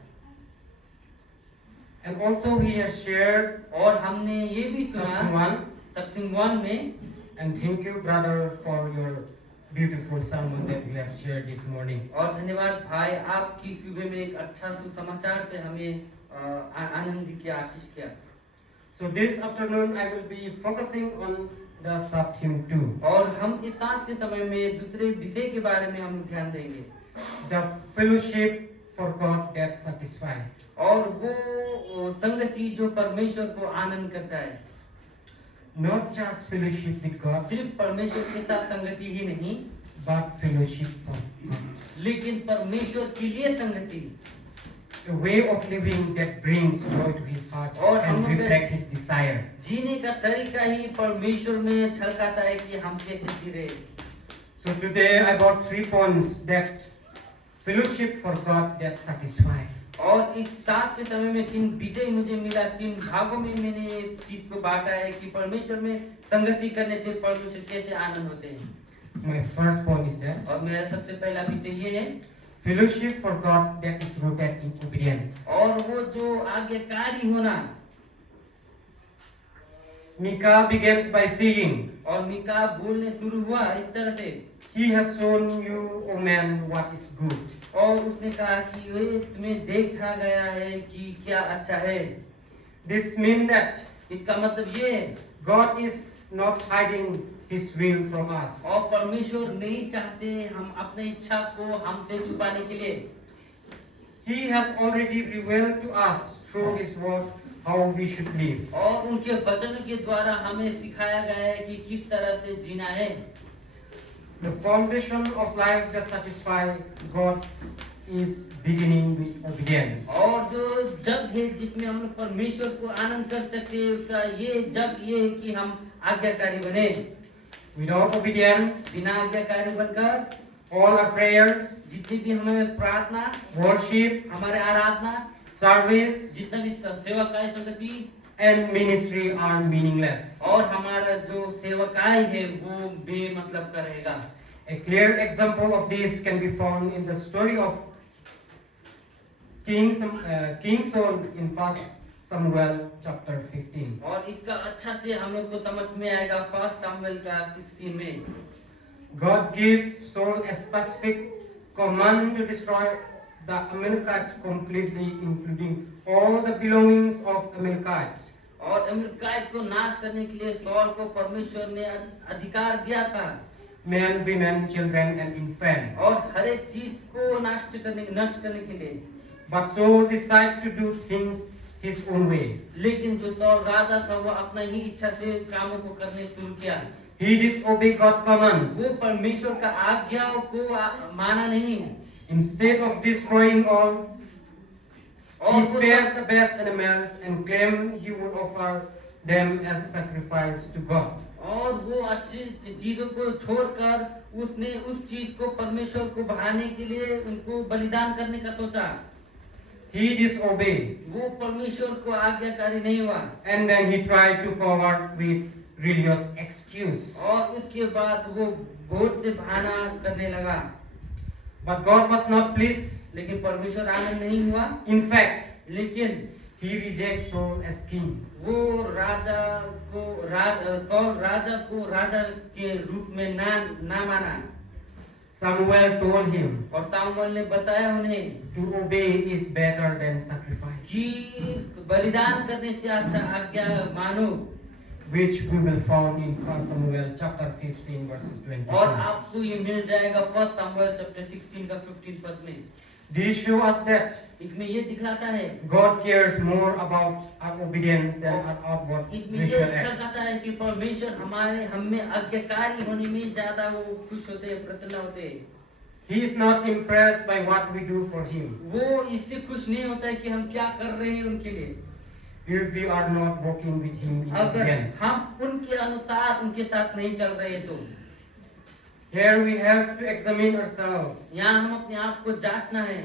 And also he has shared और हमने ये भी सुना something one, सप्तम 1 में, and thank you brother for your beautiful sermon that we have shared this morning. और धन्यवाद भाई आपकी सुबह में एक अच्छा सुसमाचार से हमें आनंद की आशीष किया। So this afternoon I will be focusing on the sub-theme 2, और हम इस सांझ के समय में दूसरे विषय के बारे में हम ध्यान देंगे, the fellowship for God that satisfies. और वो संगति जो परमेश्वर को आनंद करता है। Not just fellowship with God, सिर्फ परमेश्वर के साथ संगति ही नहीं, but fellowship for God. लेकिन परमेश्वर के लिए संगति, A way of living that brings joy to His heart और and हम लोग reflects His desire. जीने का तरीका ही परमेश्वर में झलकाता है कि हम कैसे जी रहे। So today I brought 3 points that fellowship for God that satisfies. और इस सांझ के समय में 3 विषय मुझे मिला, 3 भागों में मैंने इस चीज को बांटा है कि परमेश्वर में संगति करने से परमेश्वर कैसे आनंद होते हैं। My first point is that और मेरा सबसे पहला विषय ये है, fellowship for God that is rooted in obedience. और वो जो आज्ञाकारी होना। Micah begins by saying, और मिका बोलने शुरू हुआ इस तरह से, He has shown you, O man, what is good. और उसने कहा कि वे तुम्हें देखा गया है कि क्या अच्छा है। This means that इसका मतलब ये है, God is not hiding His will from us. और परमेश्वर नहीं चाहते हम अपने इच्छा को हमसे छुपाने के लिए। He has already revealed to us through His word how we should live. और उनके वचन के द्वारा हमें सिखाया गया है कि किस तरह से जीना है। The foundation of life that satisfies God is beginning with obedience. और जो जग है जिसमें हम लोग परमेश्वर को आनंद कर सकते हैं, उसका ये जग ये है कि हम आज्ञाकारी बने। Without obedience, बिना आज्ञाकारी बनकर all our prayers, जितनी भी हमें प्रार्थना, worship, हमारे आराधना, service, जितना भी सेवकाई संगति and ministry are meaningless. और हमारा जो सेवकाई है वो बेमतलब का रहेगा। A clear example of this can be found in the story of King Saul in 1 Samuel chapter 15. और इसका अच्छा से हम लोग को समझ में आएगा 1 सामुएल का 16 में। God gave Saul a specific command to destroy the Amalekites completely, including all the belongings of Amalekites. और अमेरिकाइट को नाश करने के लिए सॉल को परमेश्वर ने अधिकार दिया था men, women, children, and infants. और हर एक चीज को नष्ट करने के लिए। But Saul decided to do things his own way. लेकिन जो सॉल राजा था वो अपना ही इच्छा से कामों को करने शुरू किया। He disobeyed God's commands. वो परमेश्वर का आज्ञाओं को माना नहीं। Instead of destroying all, और he वो spared the best animals and claimed he would offer them as sacrifice to God. और वो अच्छी चीजों को छोड़कर उसने उस चीज को परमेश्वर को बढ़ाने के लिए उनको बलिदान करने का सोचा। He disobeyed, वो परमेश्वर को आज्ञाकारी नहीं हुआ and then he tried to cover with religious excuse. और उसके बाद वो भोट से बहाना करने लगा। But God was not pleased. लेकिन परमेश्वर आनंद नहीं हुआ। In fact, लेकिन he rejected Saul as king. वो सॉल राजा को राजा के रूप में ना माना। Samuel told him, और सामुएल ने बताया उन्हें to obey is better than sacrifice, कि बलिदान करने से अच्छा आज्ञा मानो। which we will find in 1 Samuel chapter 15 verses 20. और आपको ये मिल जाएगा 1 सामुएल चैप्टर 16 का 15 पद में। This shows us that इसमें ये दिखलाता है, God cares more about our obedience than our outward इसमें ये ritual अच्छा act. कहता है कि परमेश्वर हम में आज्ञाकारी होने में ज्यादा वो खुश होते हैं, प्रसन्न होते हैं। He is not impressed by what we do for him. वो इससे खुश नहीं होता है कि हम क्या कर रहे हैं उनके लिए। If we are not walking with him in अगर obedience. हम उनके अनुसार उनके साथ नहीं चल रहे तो Here we have to examine ourselves. यहाँ हम अपने आप को जांचना है।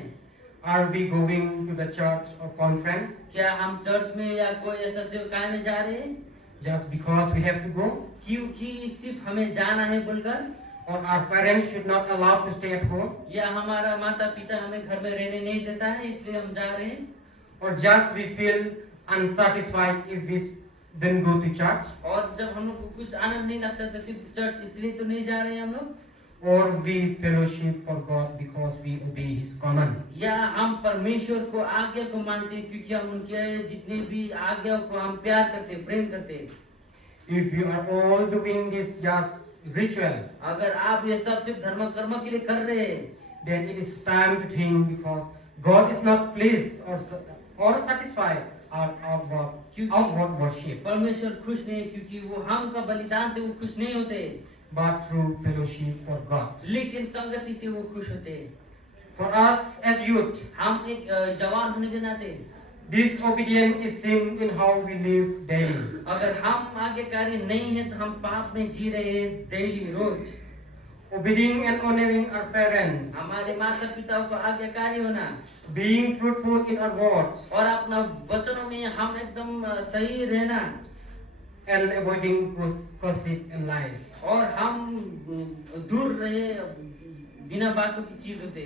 Are we going to the church or conference क्या हम चर्च में या कोई ऐसा सेवकाई में जा रहे हैं just because we have to go? क्योंकि सिर्फ हमें जाना है बोलकर, Or our parents should not allow to stay at home? या हमारा माता पिता हमें घर में रहने नहीं देता है इसलिए हम जा रहे हैं, Or just we feel unsatisfied if we then go to church? और जब हम लोग को कुछ आनंद नहीं लगता तो सिर्फ चर्च इसलिए तो नहीं जा रहे हैं हम लोग, Or we fellowship for God because we obey His command? या हम परमेश्वर को आज्ञा को मानते हैं क्योंकि हम उनके जितने भी आज्ञाओं को हम प्यार करते हैं, प्रेम करते हैं। If you are all doing this just ritual, अगर आप ये सब सिर्फ धर्म कर्म के लिए कर रहे हैं then it is time to think because God is not pleased or satisfied our outward worship, परमेश्वर खुश नहीं है क्योंकि वो हम का बलिदान से वो खुश नहीं होते, but through fellowship for God. लेकिन संगति से वो खुश होते हैं। For us as youth, हम एक जवान होने के नाते disobedience is seen in how we live daily. अगर हम आज्ञाकारी नहीं है तो हम पाप में जी रहे हैं डेली रोज। Obeying and honoring our parents, हमारे माता पिता को आज्ञाकारी होना being truthful in our words, और अपना वचनों में हम एकदम सही रहना and avoiding gossip and lies. और हम दूर रहे बिना बातों की चीजों से,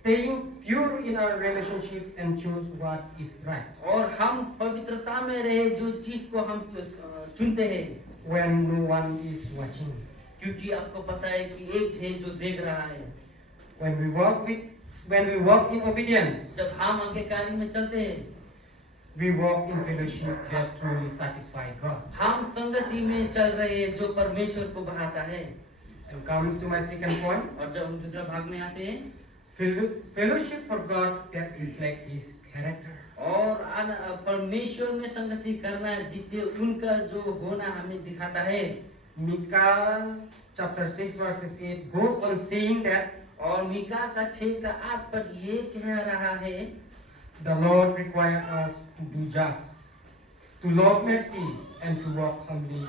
Staying pure in our relationship and choose what is right. और हम पवित्रता में रहे जो चीज को हम चुनते हैं When no one is watching. क्योंकि आपको पता है कि एक है जो देख रहा है। When we walk in obedience, जब हम आज्ञाकारी में चलते हैं we walk in fellowship that truly satisfies God. हम संगति में चल रहे हैं जो परमेश्वर को बढ़ाता है। And comes to my second point, और जब हम दूसरा भाग में आते हैं, fellowship for God that reflects His character. और परमेश्वर में संगति करना जिससे उनका जो होना हमें दिखाता है। Micah chapter 6 verses 8 goes on saying that और मीका का 6 का 8 पद ये कह रहा है, the Lord requires us to do just, to love mercy, and to walk humbly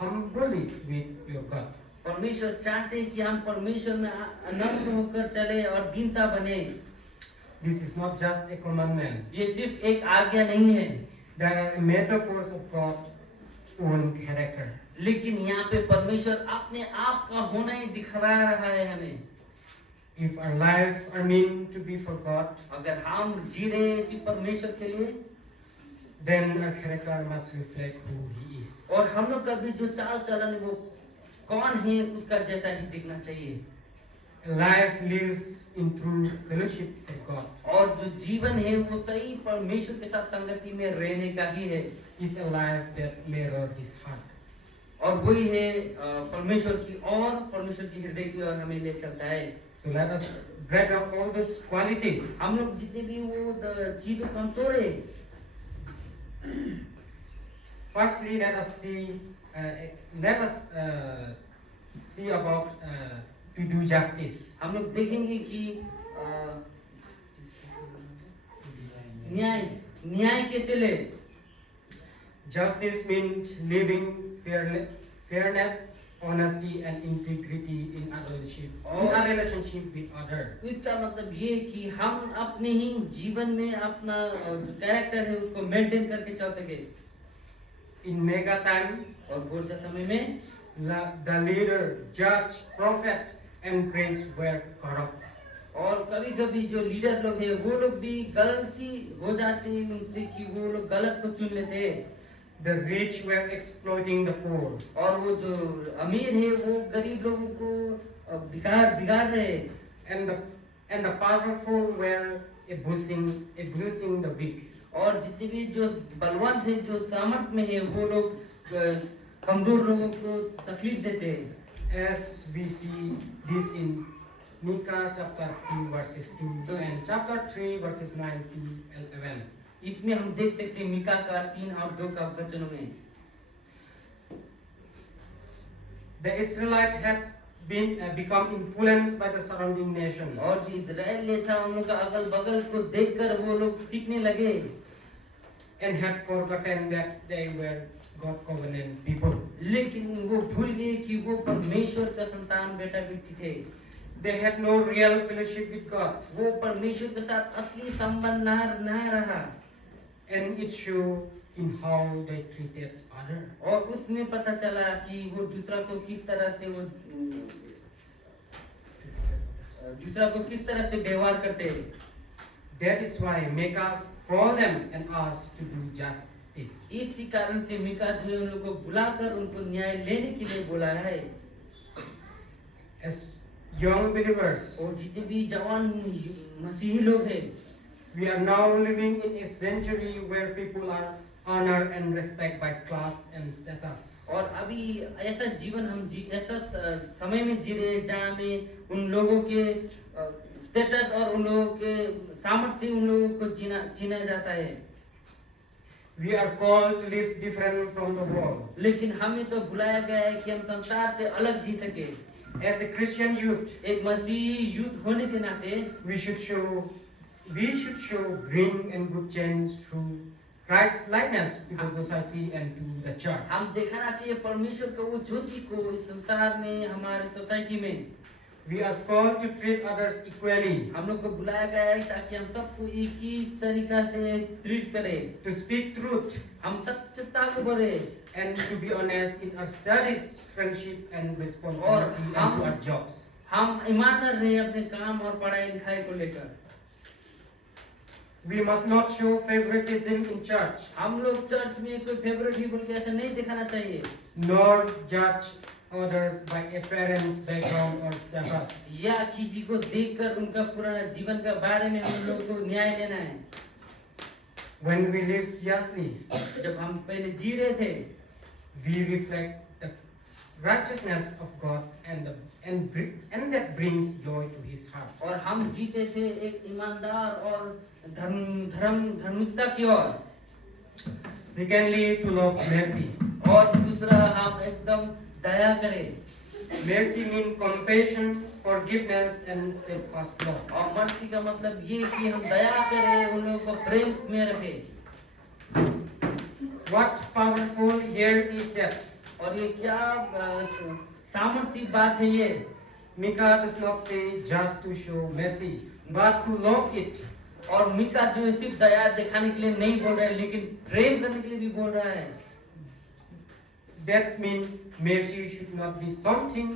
with your God. परमेश्वर चाहते हैं कि हम परमेश्वर में नम्र होकर चले और दीनता बने। This is not just a commandment. ये सिर्फ एक आज्ञा नहीं है, There are metaphors of God's own character. लेकिन यहाँ पे परमेश्वर अपने आप का होना ही दिखा रहा है हमें। If our lives are meant to be for God, अगर हम जी रहे हैं सिर्फ परमेश्वर के लिए, then our character must reflect who He is. और हम लोग का भी जो चाल चलन वो कौन है उसका जैसा ही दिखना चाहिए। a life lived in true fellowship with God और जो जीवन है वो सही परमेश्वर के साथ संगति में रहने का ही है, is a life that mirrors His heart. और वही है परमेश्वर की और परमेश्वर की हृदय की ओर हमें ले चलता है। So let us break up all those qualities. हम लोग जितने भी वो चीजों को हम तोड़े। Firstly, let us see about to do justice. हम लोग देखेंगे कि न्याय कैसे ले। Justice means living fairness, honesty, and integrity in our relationship with others. इसका मतलब ये है कि हम अपने ही जीवन में अपना जो कैरेक्टर है उसको मेंटेन करके चल सके। In mega time, और बोल से समय में the leader, judge, prophet, and priest were corrupt. और कभी-कभी जो लीडर लोग हैं वो लोग भी गलती हो जाती है उनसे कि वो लोग गलत को चुन लेते हैं। The rich were exploiting the poor. और वो जो अमीर है वो गरीब लोगों को बिगाड़ रहे हैं। And the powerful were abusing the weak. और जितने भी जो बलवान थे जो सामर्थ में है वो लोग कमजोर लोगों को तकलीफ देते हैं। As we see this in Micah chapter 2 verses 2 and chapter 3 verses 9 to 11. इसमें हम देख सकते हैं मीका का 3 और 2 का वचनों में। The Israelite had become influenced by the surrounding nation. और जो इजराइल ने था उन लोग का अगल-बगल को देखकर वो लोग सीखने लगे। And had forgotten that they were God covenant people. लेकिन वो भूल गए कि वो परमेश्वर का संतान बेटा बेटी थे। They had no real fellowship with God. वो परमेश्वर के साथ असली संबंध ना रहा। And it showed in how they treated others. और उसमें पता चला कि वो दूसरा को किस तरह से व्यवहार करते हैं। That is why Micah called them and asked to do justice. इसी कारण से मीका जो है उन लोगों को बुलाकर उनको न्याय लेने के लिए बोला है। As young believers, और जितने भी जवान मसीही लोग हैं, we are now living in a century where people are honored and respected by class and status. और अभी ऐसा जीवन ऐसा समय में जी रहे हैं जहाँ में उन लोगों के स्टेटस और उन लोगों के सामर्थ्य से उन लोगों को जीना जाता है। We are called to live different from the world. लेकिन हमें तो बुलाया गया है कि हम संसार से अलग जी सके। As a Christian youth, एक मसीही यूथ होने के नाते we should show green and good change through Christ's likeness to the society and to the church. हम दिखाना चाहिए परमेश्वर को वो ज्योति को इस संसार में हमारी सोसाइटी में। We are called to treat others equally, हम लोग को बुलाया गया है ताकि हम सबको एक ही तरीका से ट्रीट करें। to speak truth, हम सत्यता को बोले and to be honest in our studies, friendship, and responsibility and to our jobs. हम ईमानदार रहे अपने काम और पढ़ाई लिखाई को लेकर। We must not show favoritism in church, हम लोग चर्च में कोई फेवरेट ही बोल के ऐसा नहीं दिखाना चाहिए। nor judge others by appearance, background, or status. या किसी को देखकर उनका पुराना जीवन का बारे में हम लोग को न्याय लेना है। When we live fiercely, जब हम पहले जी रहे थे, we reflect the righteousness of God and that brings joy to His heart. और हम जीते थे एक ईमानदार और धार्मिकता की ओर। Secondly, to love mercy. और दूसरा हम एकदम दया करें। Mercy means compassion, forgiveness, and steadfast love. और मर्सी का मतलब ये कि हम दया करें, उन लोगों को प्रेम में रखें। What powerful here is that और ये क्या सामर्थ्य बात है ये। Micah does not say just to show mercy, but to love it. और मीका जो है सिर्फ दया दिखाने के लिए नहीं बोल रहा है, लेकिन प्रेम करने के लिए भी बोल रहा है। That means mercy should not be something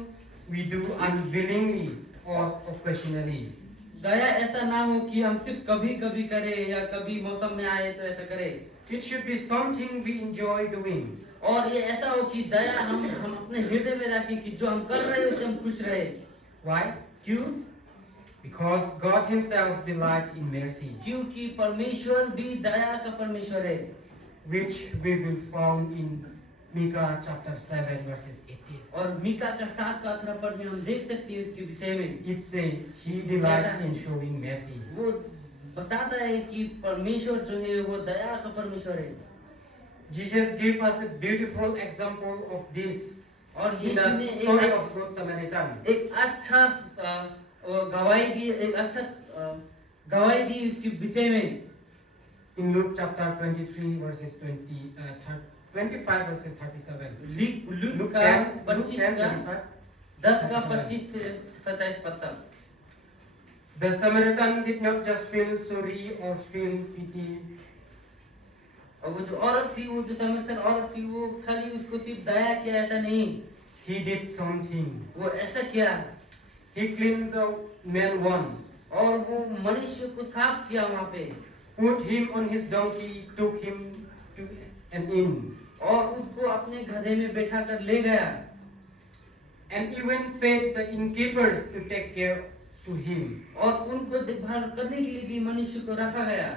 we do unwillingly or occasionally. दया ऐसा ना हो कि हम सिर्फ कभी कभी करें या कभी मौसम में आए तो ऐसा करें। It should be something we enjoy doing. और ये ऐसा हो कि दया हम अपने हृदय में रखें कि जो हम कर रहे हैं उससे हम खुश रहे। Why? क्यों? Because God Himself delights in mercy, क्योंकि परमेश्वर भी दया का परमेश्वर है, which we will found in Micah chapter 7 verses 18. और मीका का 7 का 18 पद में हम देख सकते हैं इसके विषय में। It says He delights in showing mercy. वो बताता है कि परमेश्वर जो है वो दया का परमेश्वर है। Jesus gave us a beautiful example of this और in यीशु ने the story of Good Samaritan. एक अच्छा गवाही दी, एक अच्छा गवाही दी इसके विषय में। In Luke chapter 23 verses 25 verses 37. लूक Luke का 10, 25 का 25. 10 का 25 से 27 पद तक। The Samaritan did not just feel sorry or feel pity. और वो जो औरत थी, वो जो समर्थन औरत थी, वो खाली उसको सिर्फ दया किया ऐसा नहीं, He did something. वो ऐसा किया He cleaned the man once, और वो मनुष्य को साफ किया वहाँ पे, put him on his donkey, took him to an inn, और उसको अपने गधे में बैठा कर ले गया, and even paid the innkeepers to take care to him. और उनको देखभाल करने के लिए भी मनुष्य को रखा गया,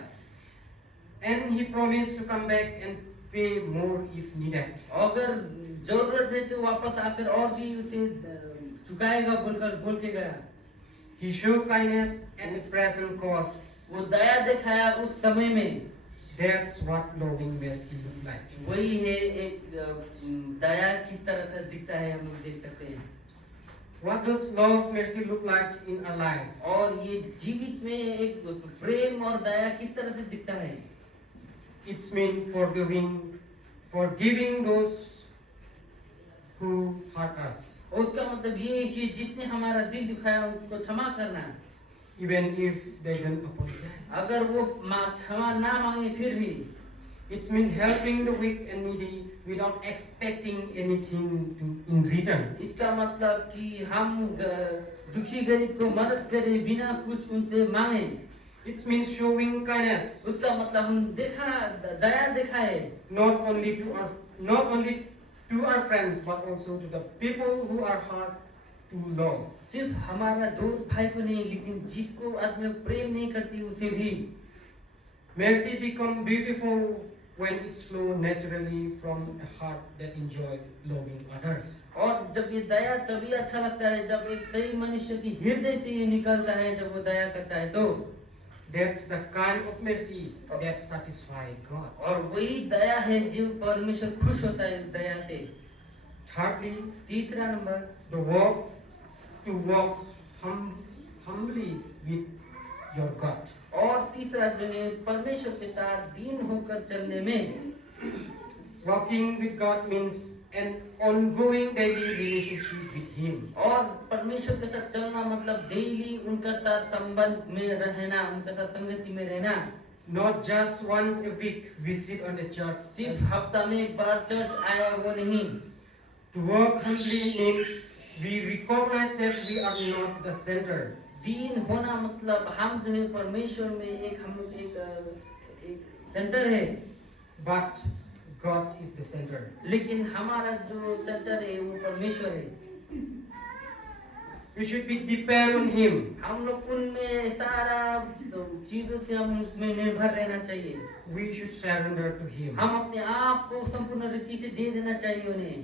And he promised to come back and pay more if needed. अगर जरूरत है तो वापस आकर और भी उसे चुकाएगा बोल के गया। He showed kindness at the present cost. वो दया दिखाया उस समय में। That's what loving mercy looks like. वही है एक दया किस तरह से दिखता है, हम लोग देख सकते हैं। What does love mercy look like in our life? और ये जीवित में एक प्रेम और दया किस तरह से दिखता है? It's mean forgiving those who hurt us, उसका मतलब ये है कि जिसने हमारा दिल दुखाया उसको क्षमा करना, even if they don't apologize. अगर वो क्षमा ना मांगे फिर भी। It's mean helping the weak and needy without expecting anything in return. इसका मतलब कि हम दुखी गरीब को मदद करें बिना कुछ उनसे मांगे। It means showing kindness, उसका मतलब हम दया दिखाए, not only to our friends but also to the people who are hard to love. सिर्फ हमारा दोस्त भाई को नहीं, लेकिन जिसको आदमी प्रेम नहीं करती उसे भी। Mercy become beautiful when it flows naturally from a heart that enjoy loving others. और जब ये दया तभी अच्छा लगता है जब एक सही मनुष्य की हृदय से ये निकलता है, जब वो दया करता है तो। That's the kind of mercy that satisfies God. और वही दया है जो परमेश्वर खुश होता है इस दया से। Thirdly, तीसरा number, to walk humbly with your God. और तीसरा जो है परमेश्वर के साथ दीन होकर चलने में। Walking with God means an ongoing daily relationship with Him. और परमेश्वर के साथ चलना मतलब डेली उनका साथ संबंध में रहना, उनका साथ संगति में रहना। Not just once a week visit on the church. सिर्फ हफ्ता में एक बार चर्च आया वो नहीं। To walk humbly means we recognize that we are not the center. दीन होना मतलब हम जो है परमेश्वर में हम लोग एक सेंटर है, But God is the center. लेकिन हमारा जो सेंटर है वो परमेश्वर है। We should be depend on Him. हम लोग उनमें सारा चीजों से हम उनमें निर्भर रहना चाहिए। We should surrender to Him. हम अपने आप को संपूर्ण रीति से दे देना चाहिए उन्हें।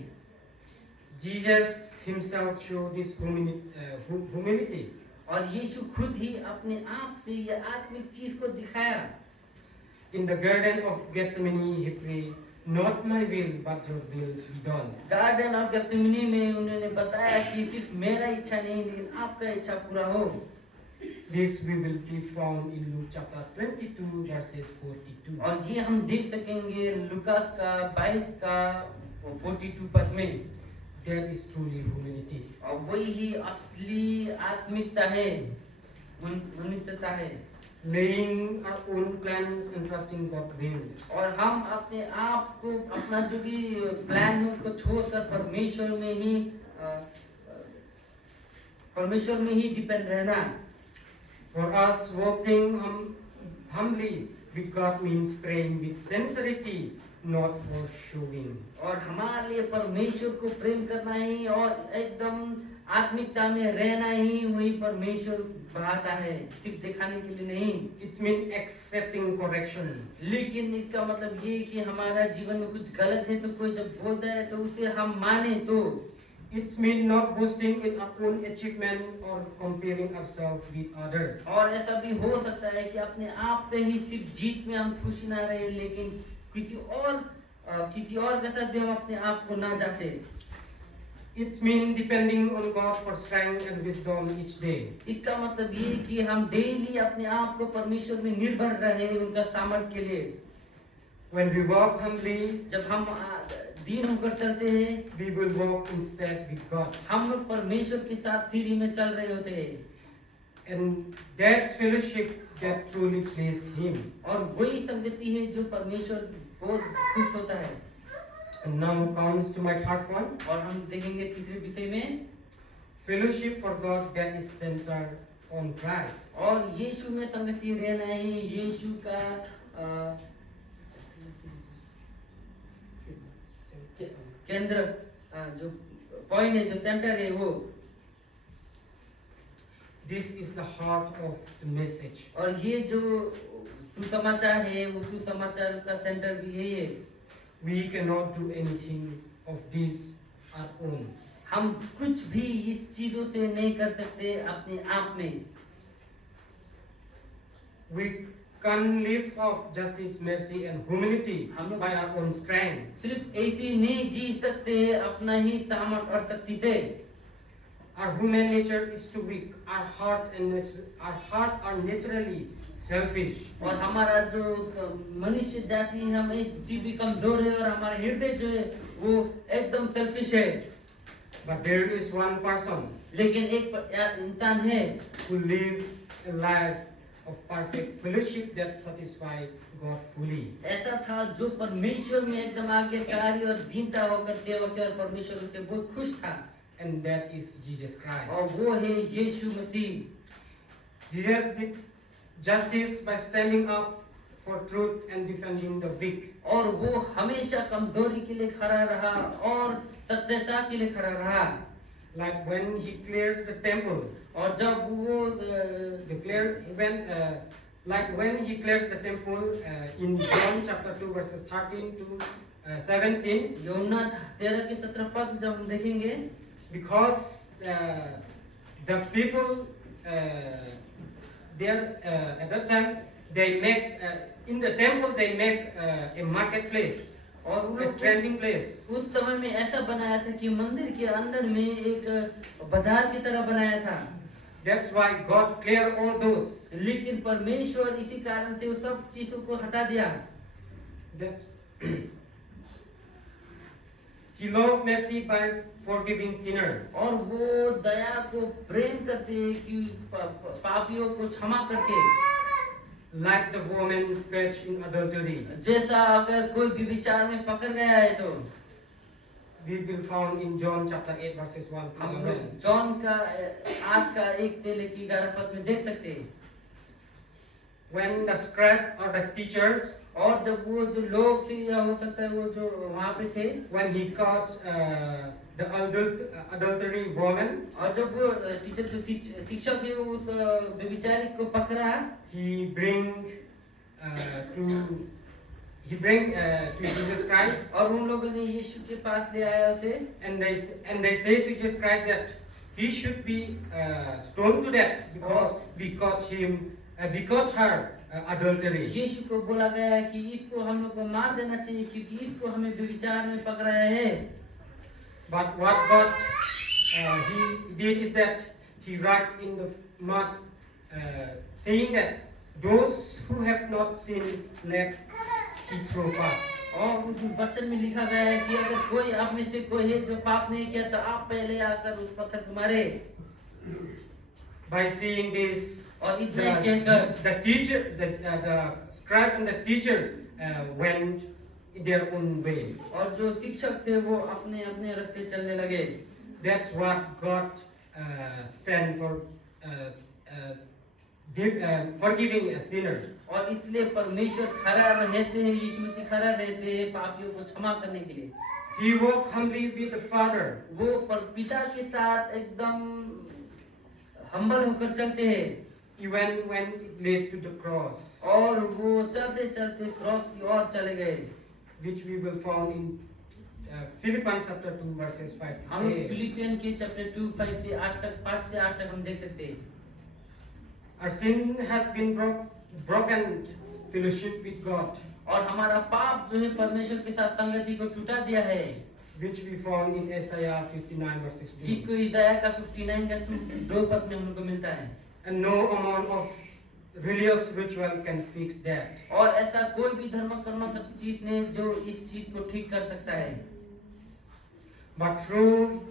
Jesus Himself showed this humility. और यीशु खुद ही अपने आप से ये आत्मिक चीज को दिखाया। In the Garden of Gethsemane, He prayed, "Not my will, but Your will be done." Garden of Gethsemane में उन्होंने बताया कि सिर्फ मेरा इच्छा नहीं लेकिन आपका इच्छा पूरा हो। This we will be found in Luke chapter 22 verses 42. और ये हम देख सकेंगे लुकास का 22 का 42 पद में। That is truly humility. और वही ही असली आत्मिकता है, उन्नतता है। Laying our own plans and trusting God's wills. और हम अपने आप को अपना जो भी प्लान है उसको छोड़कर परमेश्वर में ही डिपेंड रहना। For us, walking humbly with God means praying with sincerity, not for showing. और हमारे लिए परमेश्वर को प्रेम करना ही और एकदम आत्मिकता में रहना ही वही परमेश्वर बढ़ाता है, सिर्फ दिखाने के लिए नहीं। It's mean accepting correction. लेकिन इसका मतलब ये कि हमारा जीवन में कुछ गलत है तो कोई जब बोलता है तो उसे हम माने तो। It's mean not boasting in our own achievement or comparing ourselves with others. और ऐसा भी हो सकता है कि अपने आप पे ही सिर्फ जीत में हम खुशी ना रहे, लेकिन किसी और के साथ भी हम अपने आप को ना जांचे। It's mean depending on God for strength and wisdom each day. इसका मतलब ये कि हम डेली अपने आप को परमेश्वर में निर्भर रहे उनका सामर्थ्य के लिए। When we walk humbly, जब हम दीन होकर चलते हैं, we will walk in step with God. हम लोग परमेश्वर के साथ सीढ़ी में चल रहे होते हैं, And that's fellowship that truly pleases Him. और वही संगति है जो परमेश्वर बहुत खुश होता है। And now comes to my third point. और हम देखेंगे तीसरे विषय में, Fellowship for God that is centered on Christ. और यीशु में संगति रहना ही यीशु का केंद्र, जो पॉइंट है, जो सेंटर है वो। This is the heart of the message. और ये जो सुसमाचार है वो सुसमाचार का सेंटर भी यही है। We cannot do anything of this our own. हम कुछ भी इस चीजों से नहीं कर सकते अपने आप में। We can live out justice, mercy, and humility हम लोग by our own strength. सिर्फ ऐसे नहीं जी सकते अपना ही सामर्थ और शक्ति से। Our human nature is too weak. Our heart are naturally selfish. और हमारा जो मनुष्य जाति है, हम इसी भी कमजोर है, और हमारा हृदय जो है वो एकदम सेल्फिश है। But there is one person लेकिन एक इंसान है who live a life of perfect fellowship that satisfies God fully. ऐसा था जो परमेश्वर में एकदम आज्ञाकारी और दीनता होकर सेवा किया, और परमेश्वर उससे बहुत खुश था, And that is Jesus Christ. और वो है यीशु मसीह। Jesus did justice by standing up for truth and defending the weak. और वो हमेशा कमजोरी के लिए खड़ा रहा और सत्यता के लिए खड़ा रहा। Like when he clears the temple, और जब वो when he clears the temple in John chapter 2 verses 13 to 17, यूहन्ना 13 के 17 पद जब हम देखेंगे, because the people there at that time they make in the temple they make a marketplace और उन a लोग trading place. उस समय में ऐसा बनाया था कि मंदिर के अंदर में एक बाजार की तरह बनाया था। That's why God cleared all those. लेकिन परमेश्वर इसी कारण से वो सब चीजों को हटा दिया। That's He loved mercy by forgiving sinner. और वो दया को प्रेम करते कि पापियों को क्षमा करके। Like the woman caught in adultery. जैसा अगर कोई भी विचार में पकड़ गया है तो We will found in John chapter 8 verses 1 to हम 11. लोग जॉन का 8 का 1 से लेकर 11 पद में देख सकते हैं। When the scribe or the teachers, और जब वो जो लोग थे या हो सकता है वो जो वहाँ पे थे, when he caught the adultery woman, और जब वो टीचर जो शिक्षक है उस व्यभिचारिक को पकड़ा, he bring to Jesus Christ, और उन लोगों ने यीशु के पास ले आया उसे, and they say to Jesus Christ that he should be stoned to death because we caught her adultery. यीशु को बोला गया कि इसको हम लोग को मार देना चाहिए क्योंकि इसको हमें व्यभिचार में पकड़ाया है। But what God he did is that he wrote in the mud saying that those who have not sinned let him throw first. और उस वचन में लिखा गया है कि अगर कोई आप में से कोई है जो पाप नहीं किया तो आप पहले आकर उस पत्थर को मारे। By seeing this, और इतने कहकर the scribe and the teachers went their own way. और जो शिक्षक थे वो अपने अपने रास्ते चलने लगे। That's what God stand for, forgiving a sinner. और इसलिए परमेश्वर खड़ा रहते हैं, यीशु मसीह खड़ा रहते हैं पापियों को क्षमा करने के लिए। He walked humbly with the Father. वो पिता के साथ एकदम हम्बल होकर चलते हैं, Even when it led to the cross, और वो चलते चलते क्रॉस की ओर चले गए, which we will find in Philippians chapter 2 verses 5 to हम 8. फिलिपियन के चैप्टर 2 5 से 8 तक हम देख सकते हैं। Our sin has been broken fellowship with God, और हमारा पाप जो है परमेश्वर के साथ संगति को टूटा दिया है, which we found in Isaiah 59 verses 2. जिसको इज़ाया का 59 का 2 पद में हमको मिलता है। And no amount of religious ritual can fix that. और ऐसा कोई भी धर्म कर्म का चीज नहीं जो इस चीज को ठीक कर सकता है, But through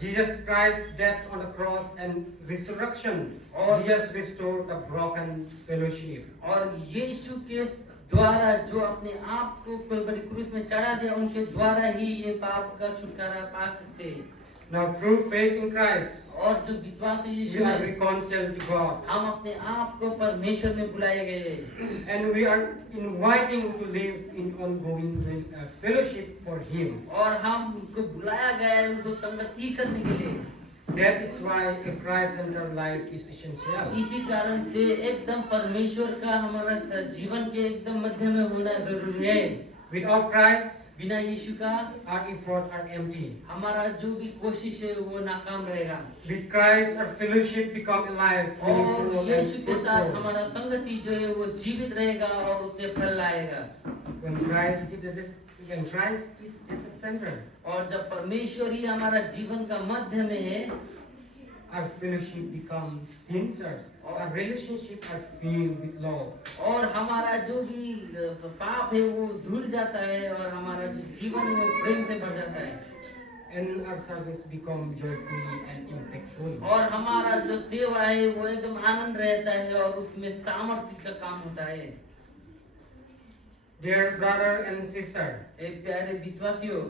Jesus Christ's death on the cross and resurrection, Jesus restored the broken fellowship. और यीशु के द्वारा जो अपने आप को कलवरी क्रूस में चढ़ा दिया, उनके द्वारा ही ये पाप का छुटकारा पा सकते हैं। Now through faith in Christ, और जो विश्वास है यीशु we are में, reconciled to God. हम अपने आप को परमेश्वर में बुलाए गए And we are inviting to live in ongoing fellowship for Him. और हमको बुलाया गया है उनको संगति करने के लिए। That is why a Christ-centered life is essential. इसी कारण से एकदम परमेश्वर का हमारा जीवन के एकदम मध्य में होना जरूरी है। Without Christ, बिना यीशु का our efforts are empty. हमारा जो भी कोशिश है वो नाकाम रहेगा। With Christ, our fellowship become alive, meaningful, और and यीशु के साथ fruitful. हमारा संगति जो है वो जीवित रहेगा और उससे फल लाएगा। When Christ is at the center, और जब परमेश्वर ही हमारा जीवन का मध्य में है, our fellowship becomes sincere. Our relationship are filled with love. और हमारा जो भी पाप है वो धुल जाता है और हमारा जो जीवन है वो प्रेम से भर जाता है। And our service become joyful and impactful. और हमारा जो सेवा है वो एकदम आनंद रहता है और उसमें सामर्थ्य का काम होता है। Dear brother and sister, एक प्यारे विश्वासियों,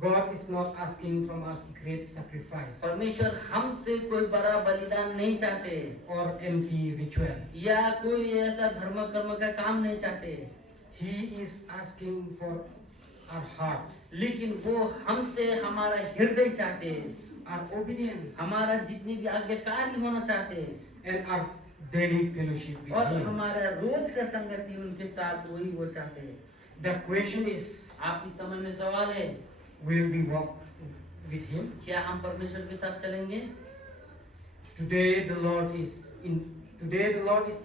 God is not asking from us great sacrifice परमेश्वर हमसे कोई बड़ा बलिदान नहीं चाहते or empty ritual. या कोई ऐसा धर्म कर्म का काम नहीं चाहते, He is asking for our heart, लेकिन वो हमसे हमारा हृदय चाहते हैं, our obedience, हमारा जितनी भी आज्ञाकारी होना चाहते हैं, and our daily fellowship with और Him. हमारा रोज का संगति उनके साथ वही वो चाहते हैं। The question is, आपकी समझ में सवाल है, will we walk with Him? क्या हम परमेश्वर के साथ चलेंगे? Today the Lord is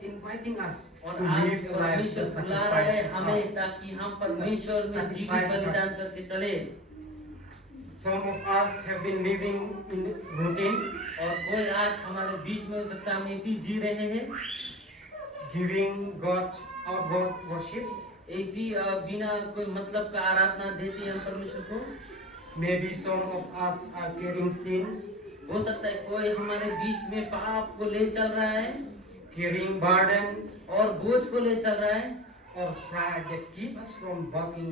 inviting us और to आज live a life परमेश्वर that बुला रहा है sacrifices हमें God. ताकि हम परमेश्वर में जीवित बलिदान करके चले। Some of us have been living in routine, और कोई आज हमारे बीच में हो सकता है हम ऐसी जी रहे हैं, giving God outward worship. ऐसी बिना कोई मतलब का आराधना देते हैं हम परमेश्वर को। Maybe some of us are carrying sins, हो सकता है कोई हमारे बीच में पाप को ले चल रहा है carrying burdens, और बोझ को ले चल रहा है, or pride that keep us from walking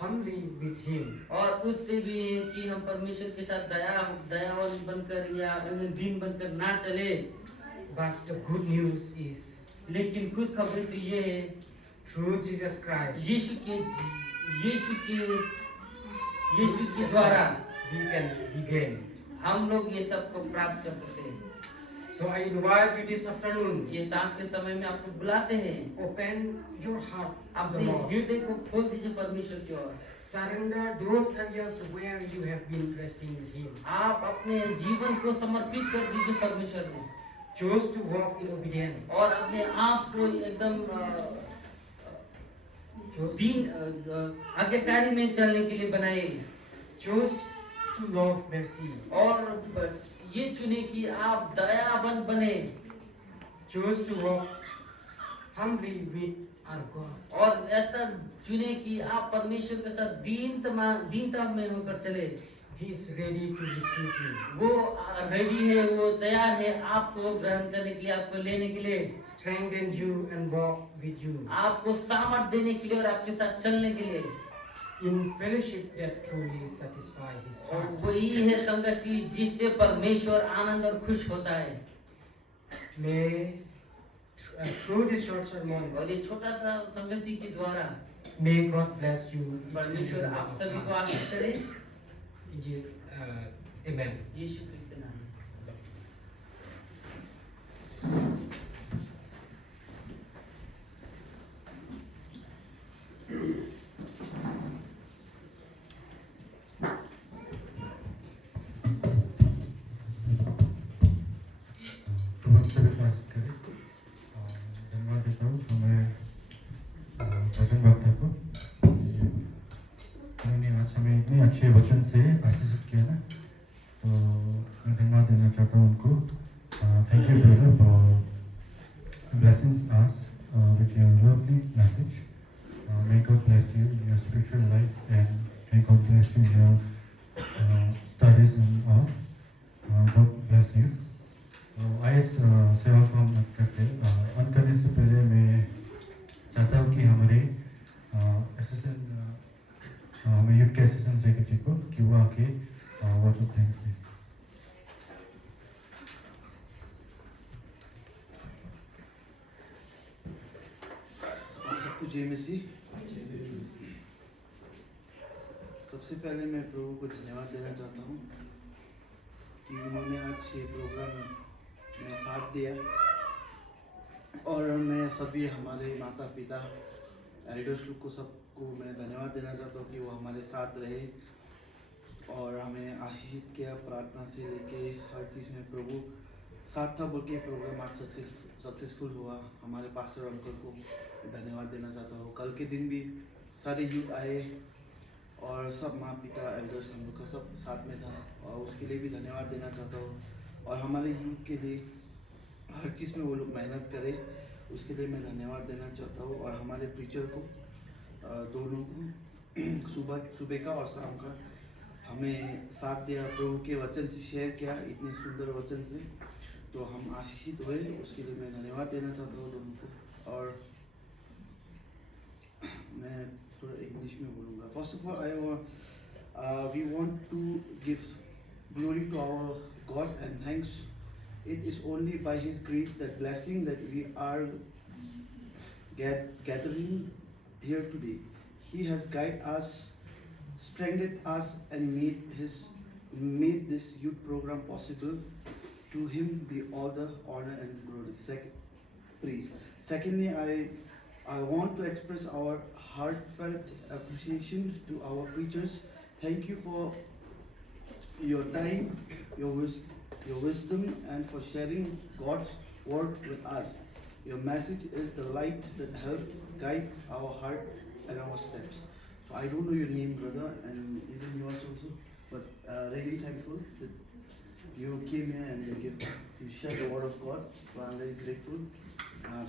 humbly with Him. और उससे भी है कि हम परमेश्वर के साथ दयावान बनकर या दीन बनकर ना चले। But the good news is, लेकिन खुश खबरी तो ये है, through Jesus Christ, यीशु के द्वारा we can begin. हम लोग ये सब को प्राप्त कर सकते हैं। So I invite you this afternoon, ये सांझ के समय में आपको बुलाते हैं, open your heart to the अपने Lord. हृदय को खोल दीजिए परमेश्वर की ओर। Surrender those areas where you have been resting with Him. आप अपने जीवन को समर्पित कर दीजिए परमेश्वर में, Choose to walk in obedience. और अपने आप को एकदम आज्ञाकारी में चलने के लिए बनाए, Choose to love mercy. और ये चुने कि आप दयावान बने, Choose to walk humbly with our God. और ऐसा चुने कि आप परमेश्वर के साथ दीनता में होकर चले। He is ready to receive you. वो रेडी है, वो तैयार है आपको ग्रहण करने के लिए, आपको लेने के लिए, Strengthen you and walk with you आपको सामर्थ देने के लिए और आपके साथ चलने के लिए। in fellowship that truly satisfy His और heart. वही है संगति जिससे परमेश्वर आनंद और खुश होता है। May through this short sermon, और ये छोटा सा संगति के द्वारा May God bless you. परमेश्वर आप सभी को आशीष करे। Amen. यीशु क्रिस्त के नाम में। प्रभु हम सभी को आशीष करे। धन्यवाद देता हूँ हमें वचन वक्ता को, उन्होंने आज हमें इतने अच्छे वचन से आशीषित किया ना, तो मैं धन्यवाद देना चाहता हूँ उनको। Thank you brother for blessings us with your lovely message. May God bless you in your spiritual life, and may God bless you in your studies and all. God bless you. तो आइए सेवा को हम अंत करते हैं। अंत करने से पहले मैं चाहता हूँ कि हमारे हमें यूथ के असिस्टेंट सेक्रेटरी को कि वो आके वर्ड ऑफ थैंक्स दें। सबको जय मसीह। सबसे पहले मैं प्रभु को धन्यवाद देना चाहता हूँ कि उन्होंने आज ये प्रोग्राम में साथ दिया, और मैं सभी हमारे माता पिता एल्डर्स लोग को सबको मैं धन्यवाद देना चाहता हूँ कि वो हमारे साथ रहे और हमें आशीषित किया, प्रार्थना से लेके हर चीज़ में प्रभु साथ था बोल के प्रोग्राम आज सक्सेसफुल हुआ। हमारे पास्टर अंकल को धन्यवाद देना चाहता हूँ। कल के दिन भी सारे यूथ आए और सब माँ पिता एल्डर्स हम लोग का सब साथ में था, और उसके लिए भी धन्यवाद देना चाहता हूँ। और हमारे यूथ के लिए हर चीज़ में वो लोग मेहनत करें, उसके लिए मैं धन्यवाद देना चाहता हूँ। और हमारे प्रीचर को दोनों को सुबह का और शाम का हमें साथ दिया, प्रभु के वचन से शेयर किया, इतने सुंदर वचन से, तो हम आशीषित हुए, उसके लिए मैं धन्यवाद देना चाहता हूँ दोनों को। और मैं थोड़ा इंग्लिश में बोलूँगा। First of all we want to give glory to our God and thanks. It is only by His grace, that blessing, that we are gathering here today. He has guided us, strengthened us, and made this youth program possible. To Him be all the honor and glory. Praise. Secondly, I want to express our heartfelt appreciation to our preachers. Thank you for your time, your wisdom, and for sharing God's word with us. Your message is the light that helps guide our heart and our steps. So I don't know your name, brother, and even yours also, but really thankful that you came here and you shared the word of God. So I'm very grateful.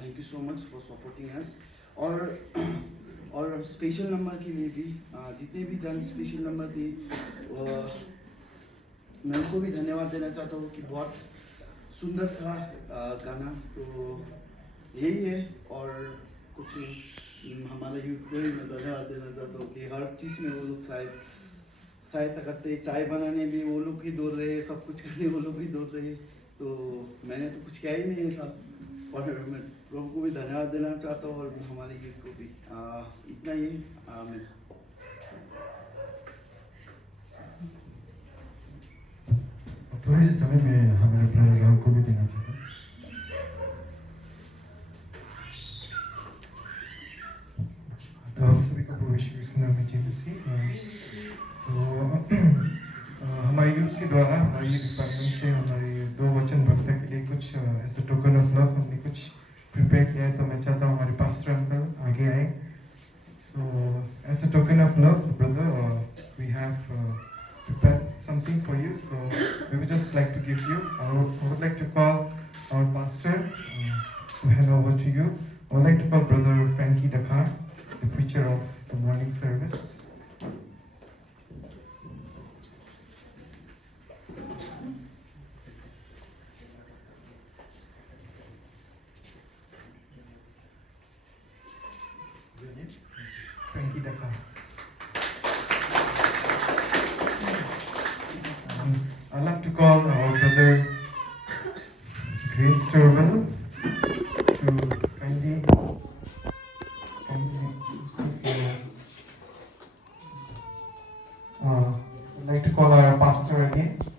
Thank you so much for supporting us. और special number के लिए भी जितने भी जन special number थे, मैं उनको भी धन्यवाद देना चाहता हूँ कि बहुत सुंदर था गाना। तो यही है, और कुछ हमारे यूथ को भी मैं धन्यवाद देना चाहता हूँ कि हर चीज़ में वो लोग सहायता करते, चाय बनाने भी वो लोग ही दौड़ रहे, सब कुछ करने वो लोग ही दौड़ रहे। तो मैंने तो कुछ किया ही नहीं है सब, और मैं प्रभु को भी धन्यवाद देना चाहता हूँ, और हमारे यूथ को भी। इतना ही मैं थोड़ी सी समय में हमारे ब्रदर राहुल को भी देना चाहता हूँ। तो आप सभी को प्रभु यीशु क्रिस्त नाम में जय मसीह। तो हमारे यूथ के द्वारा, हमारे यूथ डिपार्टमेंट से हमारे दो वचन वक्ता के लिए कुछ ऐसे टोकन ऑफ लव हमने कुछ प्रिपेयर किया है, तो मैं चाहता हूँ हमारे पास्टर अंकल आगे आए। So as a token of love brother, we have prepared something for you, so we would just like to give you, I would like to call our pastor to hand over to you. I would like to call Brother Frankie Dakar, the preacher of the morning service. Your name? Frankie Dakar. I'd like to call our brother Grace Turwell to kindly receive your like to call our pastor again.